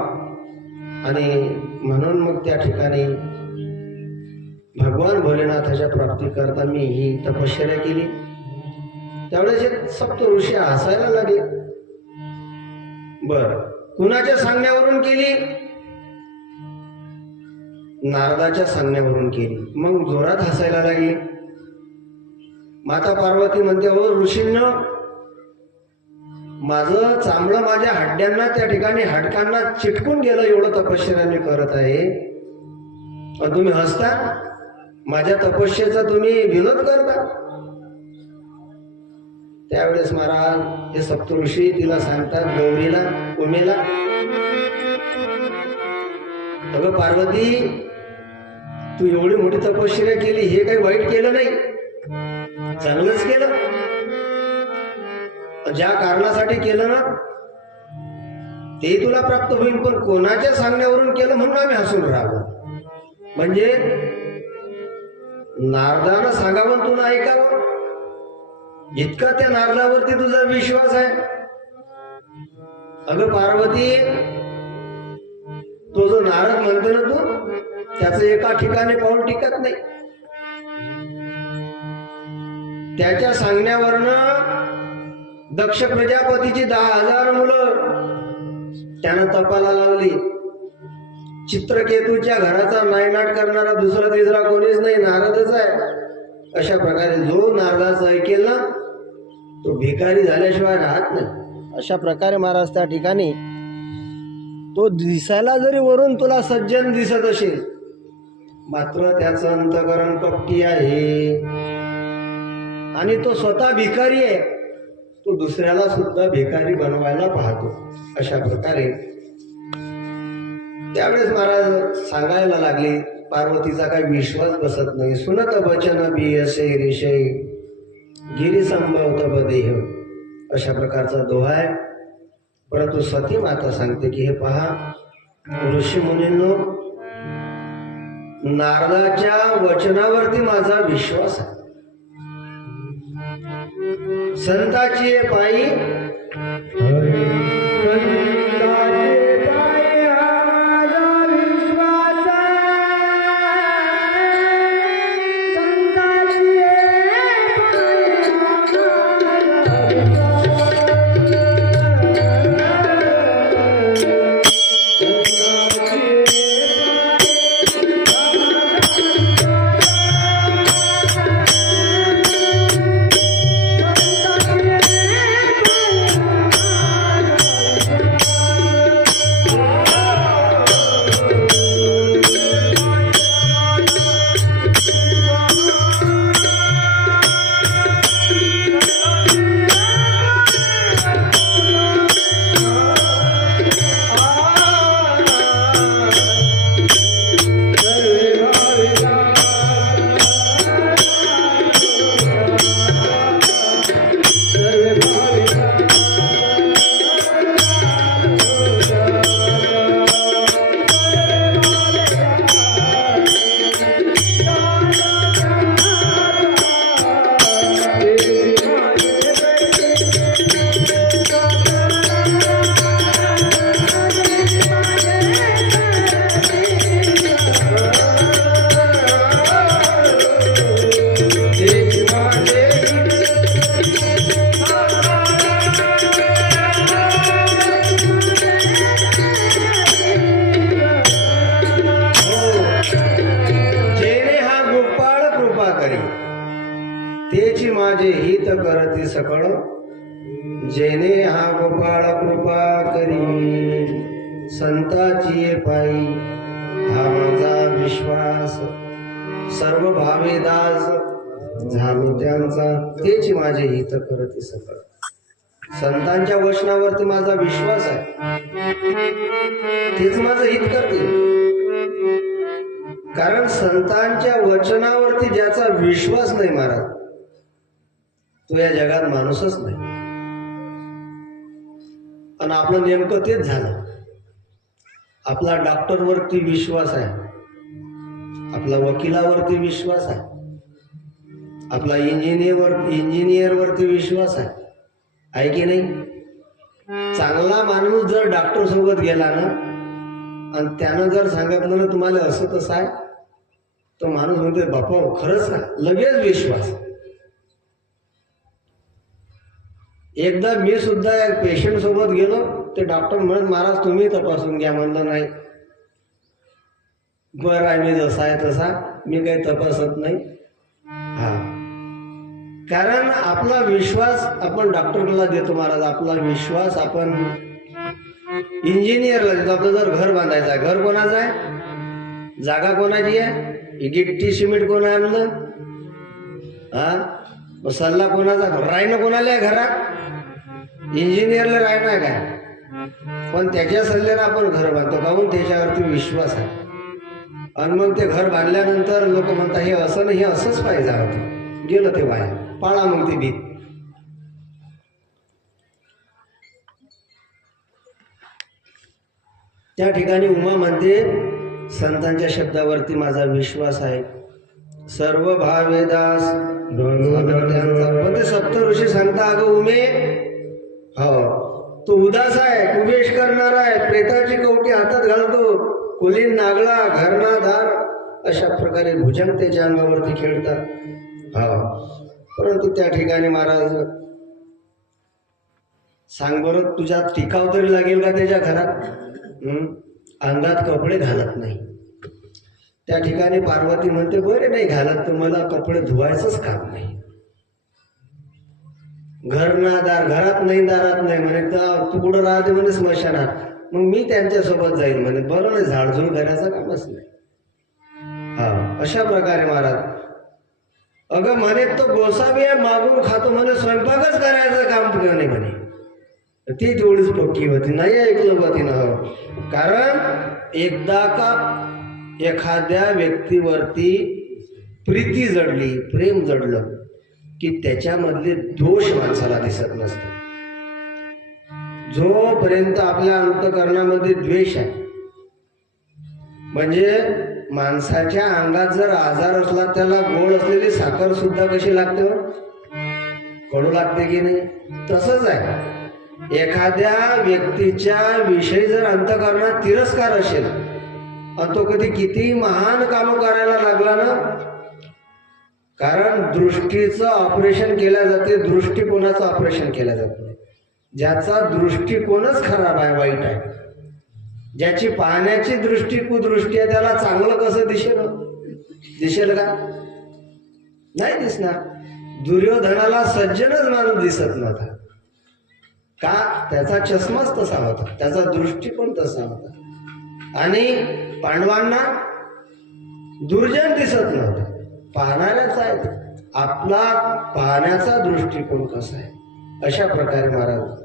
आणि म्हणून मग त्या ठिकाणी भगवान भोलेनाथाच्या प्राप्तीकरता मी ही तपश्चर्या केली. त्यावेळेस हे सप्त ऋषी हसायला लागले. बर, कुणाच्या सांगण्यावरून केली? नारदाच्या सांगण्यावरून केली. मग जोरात हसायला लागली. माता पार्वती म्हणते, हो ऋषींनो, माझं चांबलं माझ्या हड्ड्यांना त्या ठिकाणी हाडकांना चिटकून गेलं, एवढं तपश्चर्या मी करत आहे, पण तुम्ही हसता, माझ्या तपस्येचा तुम्ही विरोध करता. त्यावेळेस महाराज हे सप्तऋषी तिला सांगतात, गौरीला, उमेला, अगं पार्वती, तू एवढी मोठी तपश्चर्या केली, हे काही वाईट केलं नाही, चांगलंच केलं. ज्या कारणासाठी केलं ना ते तुला प्राप्त होईल, पण कोणाच्या सांगण्यावरून केलं म्हणून आम्ही हसून राहिलो. म्हणजे नारदानं सांगावं तुला ऐकावं, इतका त्या नारदावरती तुझा विश्वास आहे. अगं पार्वती, तो जो नारद म्हणतो ना तू, त्याचं एका ठिकाणी पाऊल टिकत नाही. त्याच्या सांगण्यावरनं दक्ष प्रजापतीची 10,000 मुलं त्यानं तपाला लावली. चित्रकेतूच्या घराचा नायनाट करणारा दुसरा तिसरा कोणीच नाही, नारदच आहे. अशा प्रकारे जो नारदाचं ऐकेल ना तो भिकारी झाल्याशिवाय राहत नाही. अशा प्रकारे महाराज त्या ठिकाणी तो दिसायला जरी वरून तुला सज्जन दिसत असेल, मात्र त्याचं अंतकरण कपटी आहे आणि तो स्वतः भिकारी आहे, तो दुसऱ्याला सुद्धा भिकारी बनवायला पाहतो. अशा प्रकारे त्यावेळेस महाराज सांगायला लागले, पार्वतीचा काही विश्वास बसत नाही. सुनत वचन बियसे ऋषे गिरी संभव तब देह अशा प्रकारचा दोहा आहे. परंतु सती माता सांगते की हे पहा ऋषी मुनींनो, नारदाच्या वचनावरती माझा विश्वास आहे. संताची पायी तेची माझे हित करती सकळ, जेने हा गोपाळ कृपा करी. संताची ये पायी हा माझा विश्वास, सर्व भावे दास झालो त्यांचा. तेची माझे हित करती सकळ. संतांच्या वचनावरती माझा विश्वास आहे, तेच माझं हित करते. कारण संतांच्या वचनावरती ज्याचा विश्वास नाही महाराज, तो या जगात माणूसच नाही. आणि आपलं नेमकं तेच झालं. आपला डॉक्टरवरती विश्वास आहे, आपला वकिलावरती विश्वास आहे, आपला इंजिनियरवरती विश्वास आहे की नाही. चांगला माणूस जर डॉक्टर सोबत गेला ना आणि त्यानं जर सांगितलं ना तुम्हाला असं तसं आहे, तो माणूस म्हणते बापा खरंच का, लगेच विश्वास. एकदा मी सुद्धा एक पेशंट सोबत गेलो, ते डॉक्टर म्हणत महाराज तुम्ही तपासून घ्या. म्हणलं नाही, बरं आहे मी जसा आहे तसा, मी काही तपासत नाही. हा, कारण आपला विश्वास आपण डॉक्टरला देतो महाराज, आपला विश्वास आपण इंजिनियरला देतो. आपलं जर घर बांधायचं आहे, घर कोणाचं आहे, जागा कोणाची आहे, गिट्टी सिमेंट कोण आणलं, हा सल्ला कोणाचा, राहणं कोणाला आहे घरात, इंजिनियरला राहणं आहे काय, पण त्याच्या सल्ल्यानं आपण घर बांधतो. काहून, त्याच्यावरती विश्वास आहे. आणि मग ते घर बांधल्यानंतर लोक म्हणतात हे असं नाही, हे असंच पाहिजे होतं, गेलं ते वाया, पाळा मग ती भीत. त्या ठिकाणी उमा म्हणते संतांच्या शब्दावरती माझा विश्वास आहे, सर्व भावेदास त्यांचा. पण ते सप्त ऋषी सांगता अगं उमे, हो तो उदास आहे, कुवेश करणार आहे, प्रेताची कवटी हातात घालतो, कुलीन नागळा घरणाधार, अशा प्रकारे भुजंग त्याच्या अंगावरती खेळतात. हा, परंतु त्या ठिकाणी महाराज सांग बरं, तुझ्या टिकाव तरी लागेल का त्याच्या घरात, अंगात कपडे घालत नाही. त्या ठिकाणी पार्वती म्हणते बरे नाही घालत तर मला कपडे धुवायचंच काम नाही. घर ना दार, घरात नाही दारात नाही म्हणे, तू कुठं राहते म्हणे स्मशानात, मग मी त्यांच्यासोबत जाईल म्हणे. बरं नाही, झाडझूड करायचं कामच नाही. हा, अशा प्रकारे महाराज अगं म्हणे तो गोसावी आहे, मागून खातो म्हणे, स्वयंपाकच करायचं काम नाही म्हणे. ती तेवढीच पक्की होती, नाही ऐकलं बा तिनं. कारण एकदा का एखाद्या व्यक्तीवरती प्रीती जडली, प्रेम जडलं की त्याच्यामधले दोष माणसाला दिसत नसते. जोपर्यंत आपल्या अंतकरणामध्ये द्वेष आहे, म्हणजे माणसाच्या अंगात जर आजार असला त्याला गोड असलेली साखर सुद्धा कशी लागते हो? कडू लागते की नाही? तसंच आहे, एखाद्या व्यक्तीच्या विषयी जर अंतकरणात तिरस्कार असेल आणि तो कधी किती महान काम करायला लागला ना, कारण दृष्टीचं ऑपरेशन केल्या जाते, दृष्टिकोनाचं ऑपरेशन केल्या जाते. ज्याचा दृष्टिकोनच खराब आहे, वाईट आहे, ज्याची पाहण्याची दृष्टी कुदृष्टी आहे, त्याला चांगलं कसं दिसेल का? नाही दिसणार. दुर्योधनाला सज्जनच माणूस दिसत नव्हता का? त्याचा चष्माच तसा होता, त्याचा दृष्टिकोन तसा होता. आणि पांडवांना दुर्जन दिसत नव्हता, पाहणाऱ्याचा आहे. आपला पाहण्याचा दृष्टिकोन कसा आहे, अशा प्रकारे महाराज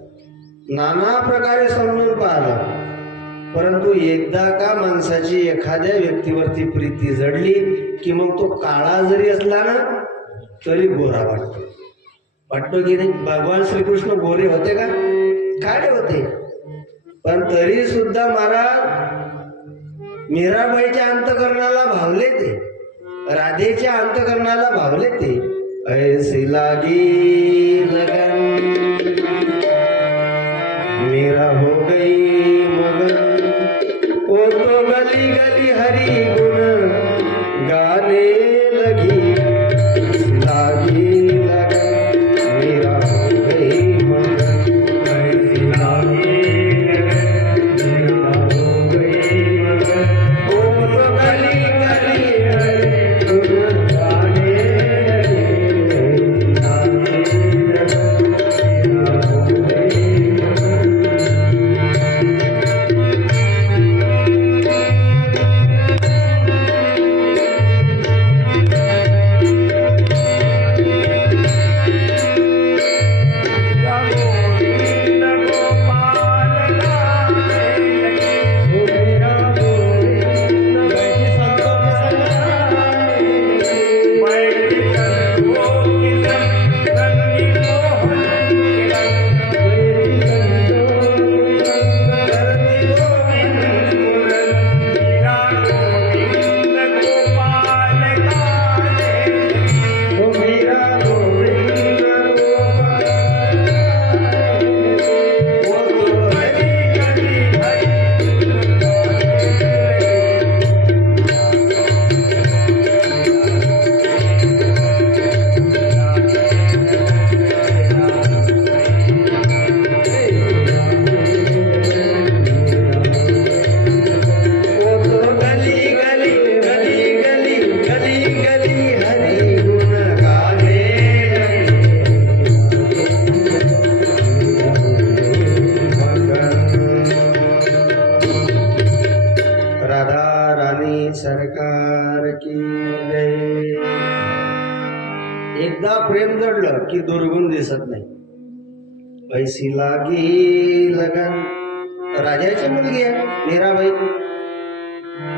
नाना प्रकारे समजून पाहिलं. परंतु एकदा का माणसाची एखाद्या व्यक्तीवरती प्रीती जडली की मग तो काळा जरी असला ना तरी गोरा वाटतो की नाही? भगवान श्रीकृष्ण गोरे होते का? काळे होते, पण तरी सुद्धा महाराज मीराबाईच्या अंतकरणाला भावले ते, राधेच्या अंतकरणाला भावले ते. ऐसी लागी लगन मेरा हो गई मगन, वो तो गली गली हरी गुण गाने लगी. लागी लगन मेरा हो गई मगन, ऐसी लागी लगन मेरा हो गई मगन, वो तो गली गली हरी गुण गाने लगी. लागी लगन मेरा हो गई मगन. एकदा प्रेम जडलं की दुर्गुण दिसत नाही. ऐसी लागी लगन, राजाची मुलगी आहे मीराबाई,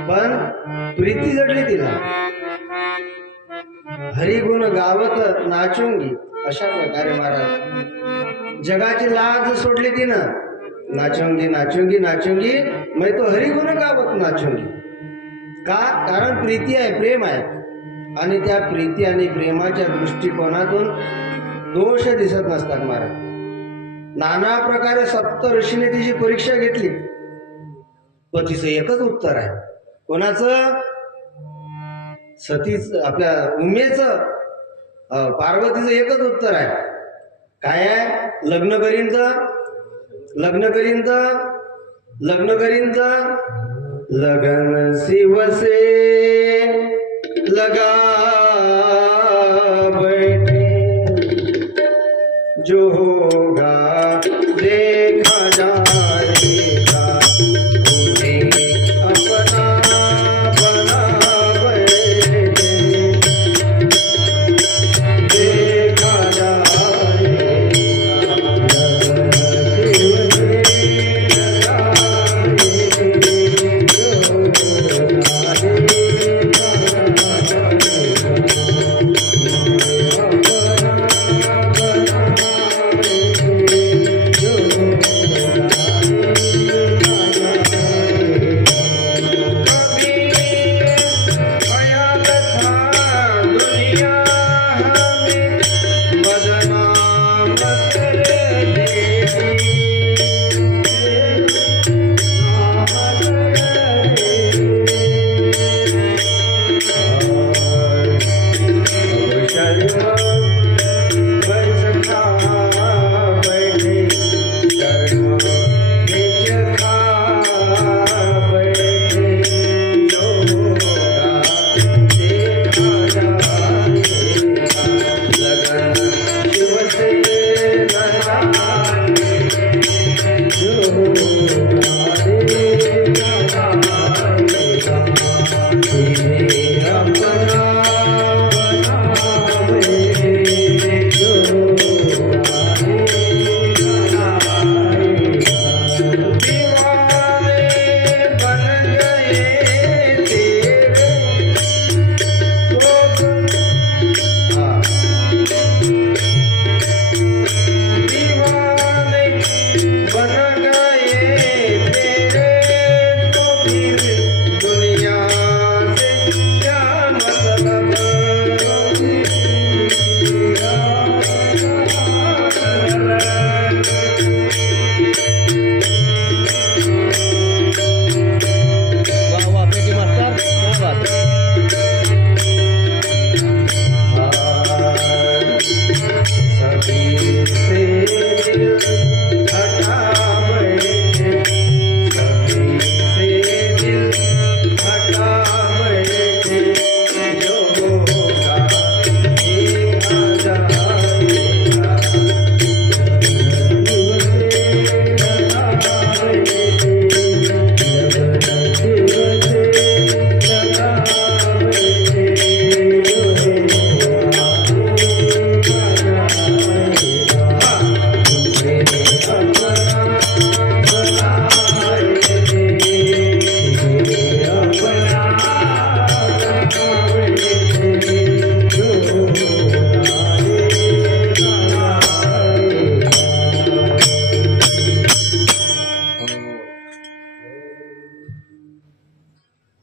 पण प्रीती जडली तिला. हरिगुण गावत नाचुंगी, अशा प्रकारे महाराज जगाची लाज सोडली तिनं. नाचुंगी नाचुंगी नाचुंगी, मैं तो हरिगुण गावत नाचुंगी. का? कारण प्रीती आहे, प्रेम आहे, आणि त्या प्रीती आणि प्रेमाच्या दृष्टिकोनातून दोष दिसत नसतात महाराज. नाना प्रकारे सप्त ऋषीने तिची परीक्षा घेतली, पण तिचं एकच उत्तर आहे. कोणाचं? सतीच, आपल्या उमेचं, पार्वतीचं एकच उत्तर आहे. काय आहे? लग्न करीन तर, लग्न करीन तर, लग्न करीन तर, लगन शिवसे लगा बैठे, जो होगा देखा जाएगा, उन्हें अपना बना बैठे, देखा जाएगा, लगन शिव से लगा बैठे, जो होगा देखा जाएगा.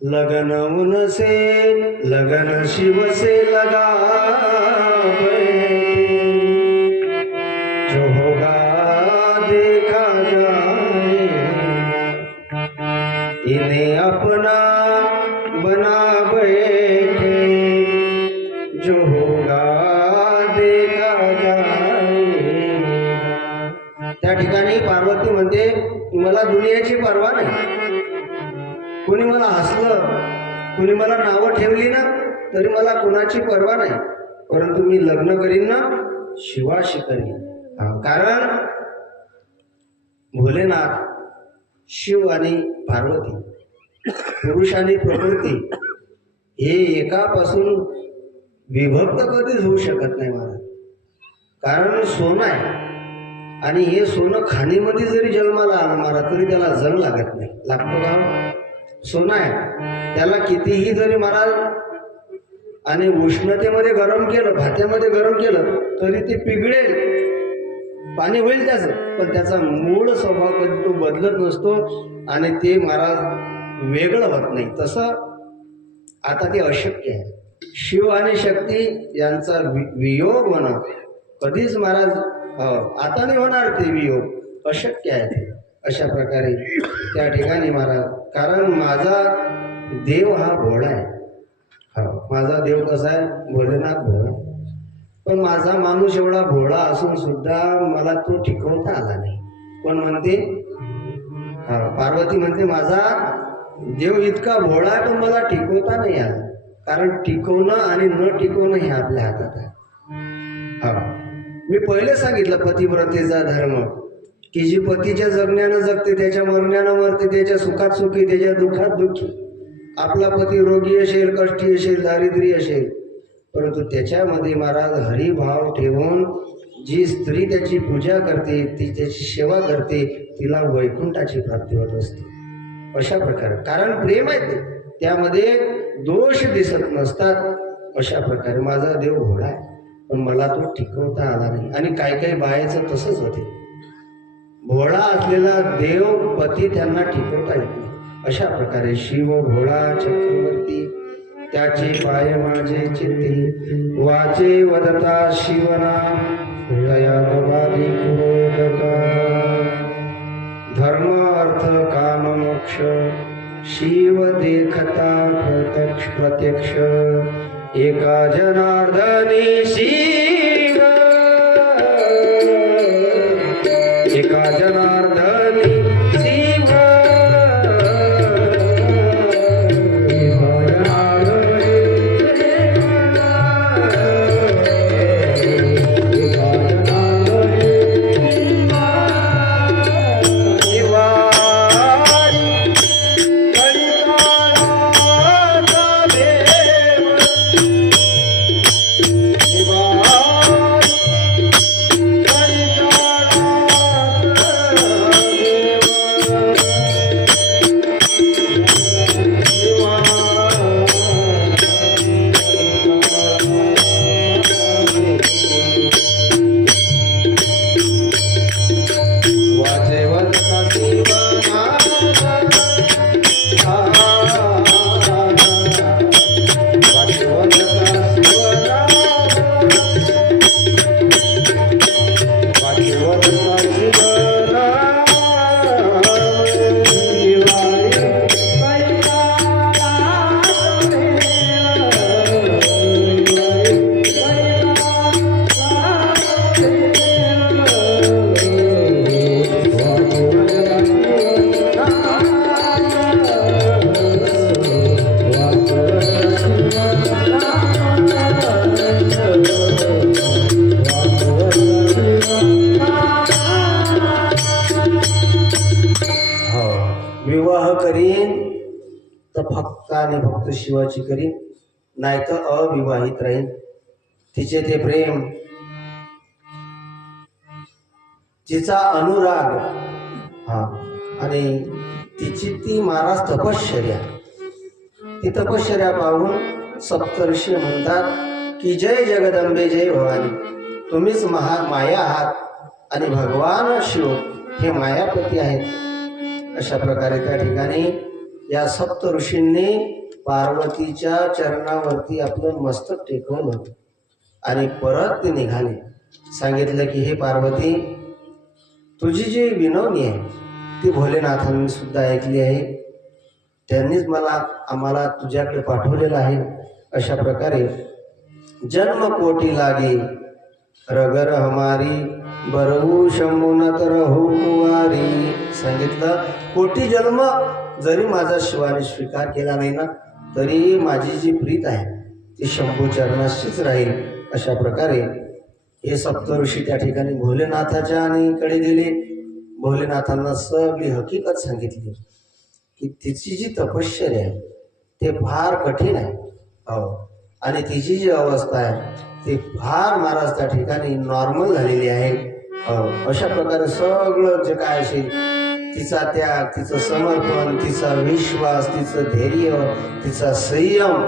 लगन उनसे लगन शिव से लगा बैठे, जो होगा देखा जाएगा, इन्हें अपना बना बैठे, जो होगा देखा जाएगा. त्या ठिकाणी पार्वती म्हणते मला दुनियाची पर्वा नाही. कोणी मला हसलं, कोणी मला नावं ठेवली ना तरी मला कुणाची पर्वा नाही, परंतु मी लग्न करीन ना शिवाशी करीन. कारण भोलेनाथ शिव आणि पार्वती, पुरुष आणि प्रकृती हे एकापासून विभक्त कधीच होऊ शकत नाही महाराज. कारण सोनं आहे आणि हे सोनं खाणीमध्ये जरी जन्माला आलं महाराज तरी त्याला जंग लागत नाही. लागतो का? सोनं आहे त्याला कितीही जरी महाराज आणि उष्णतेमध्ये गरम केलं, भात्यामध्ये गरम केलं तरी ते पिघळेल, पाणी होईल त्याचं, पण त्याचा मूळ स्वभाव कधी तो बदलत नसतो आणि ते महाराज वेगळं होत नाही. तसं आता ते अशक्य आहे. शिव आणि शक्ती यांचा वियोग होणं कधीच महाराज आता नाही होणार, ते वियोग अशक्य आहे ते. अशा प्रकारे त्या ठिकाणी महाराज, कारण माझा देव हा भोळा आहे. माझा देव कसा आहे? भोलेनाथ भोळा. पण माझा माणूस एवढा भोळा असून सुद्धा मला तो टिकवता आला नाही. कोण म्हणते? पार्वती म्हणते माझा देव इतका भोळा आहे पण मला टिकवता नाही आला. कारण टिकवणं आणि न टिकवणं हे आपल्या हातात आहे. मी पहिले सांगितलं पतिव्रतेचा धर्म, की जी पतीच्या जगण्यानं जगते त्याच्या मरण्यानं मरते, त्याच्या सुखात सुखी त्याच्या दुःखात दुःखी. आपला पती रोगी असेल, कष्टी असेल, दारिद्र्य असेल, परंतु त्याच्यामध्ये महाराज हरिभाव ठेवून जी स्त्री त्याची पूजा करते, ती त्याची सेवा करते, तिला वैकुंठाची प्राप्ती होत असते. अशा प्रकारे कारण प्रेम आहे ते, त्यामध्ये दोष दिसत नसतात. अशा प्रकारे माझा देव भोळा आहे पण मला तो टिकवता आला नाही. आणि काही बायाचं तसंच होते, भोळा असलेला देव पती त्यांना टिकवता येत नाही. अशा प्रकारे शिव भोळा चक्रवर्ती त्याचे पाय माझे चित्ती, वाचे वदता शिवनाम दयावादी कुरोदका. धर्म अर्थ काम मोक्ष शिव देखता प्रत्यक्ष, एका जनार्दनी शिव, एका जनार्दनी शिव, आणि फक्त शिवाची करीन, नाही तर अविवाहित राहील. तिचे ते प्रेम, तिचा अनुराग, आणि तिची ती महाराज तपश्चर्या, ती तपश्चर्या पाहून सप्तर्षी म्हणतात की जय जगदंबे जय भवानी, तुम्हीच माया आहात आणि भगवान शिव हे मायापती आहेत. अशा प्रकारे त्या ठिकाणी या सप्त ऋषींनी पार्वतीच्या चरणावरती आपलं मस्तक टेकवलं आणि परत ते निघाले. सांगितलं की हे पार्वती, तुझी जी विनवणी आहे ती भोलेनाथांनी सुद्धा ऐकली आहे. त्यांनीच आम्हाला तुझ्याकडे पाठवलेलं आहे. अशा प्रकारे जन्म कोटी लागे रगर हमारी बरहू शंभुनत रहू कुवारी. सांगितलं कोटी जन्म जरी माझा शिवाने स्वीकार केला नाही ना तरी माझी जी प्रीत आहे ती शंभू चरणाशीच राहील. अशा प्रकारे हे सप्तऋषी त्या ठिकाणी भोलेनाथाच्या आणि कडे गेले. भोलेनाथांना सगळी हकीकत सांगितली की तिची जी तपश्चर्या आहे ते फार कठीण आहे. हो, आणि तिची जी अवस्था आहे ती फार महाराज त्या ठिकाणी नॉर्मल झालेली आहे. अशा प्रकारे सगळं जे काय असेल तिचा त्याग, तिचं समर्पण, तिचा विश्वास, तिचं धैर्य, तिचा संयम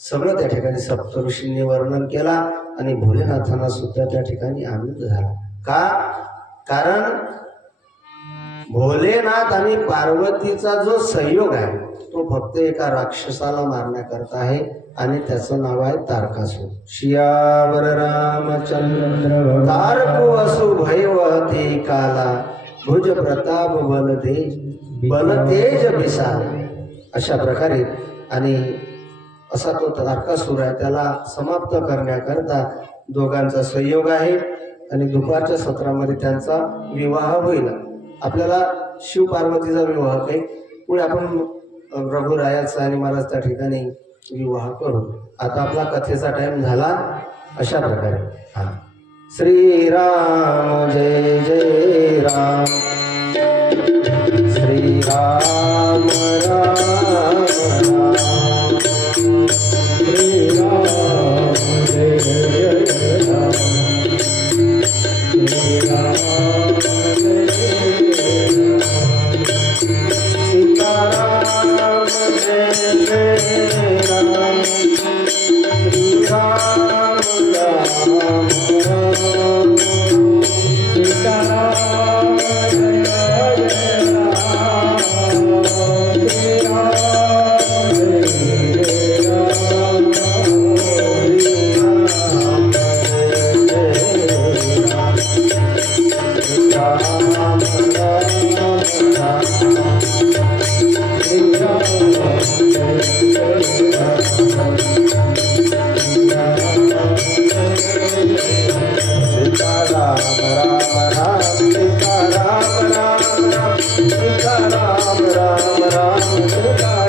सगळं त्या ठिकाणी सप्तऋषींनी वर्णन केला. आणि भोलेनाथांना सुद्धा त्या ठिकाणी आनंद झाला. का? कारण भोलेनाथ आणि पार्वतीचा जो संयोग आहे तो फक्त एका राक्षसाला मारण्याकरता आहे आणि त्याचं नाव आहे तारकासूर. शियावर रामचंद्र तारको असु भयवते काला भुज प्रताप बलतेज विशाल. अशा प्रकारे आणि असा तो तारकासूर आहे. त्याला समाप्त करण्याकरता दोघांचा संयोग आहे आणि दुपारच्या सत्रामध्ये त्यांचा विवाह होईल. आपल्याला शिव पार्वतीचा विवाह काही पुढे आपण रघुरायाचा आणि महाराज त्या ठिकाणी विवाह करू. आता आपला कथेचा टाइम झाला. अशा प्रकारे श्रीराम जय जय राम, श्रीराम राम राम, श्रीराम जय जय राम, श्रीराम जय जय राम, सीताराम जय जय राम, श्रीराम राम राम, सीताराम जय जय राम, श्रीराम जय जय राम, श्रीराम जय जय राम, सीताराम राम राम, श्रीराम जय जय राम, सीताराम राम राम, सीताराम राम राम, सीताराम राम राम, सीताराम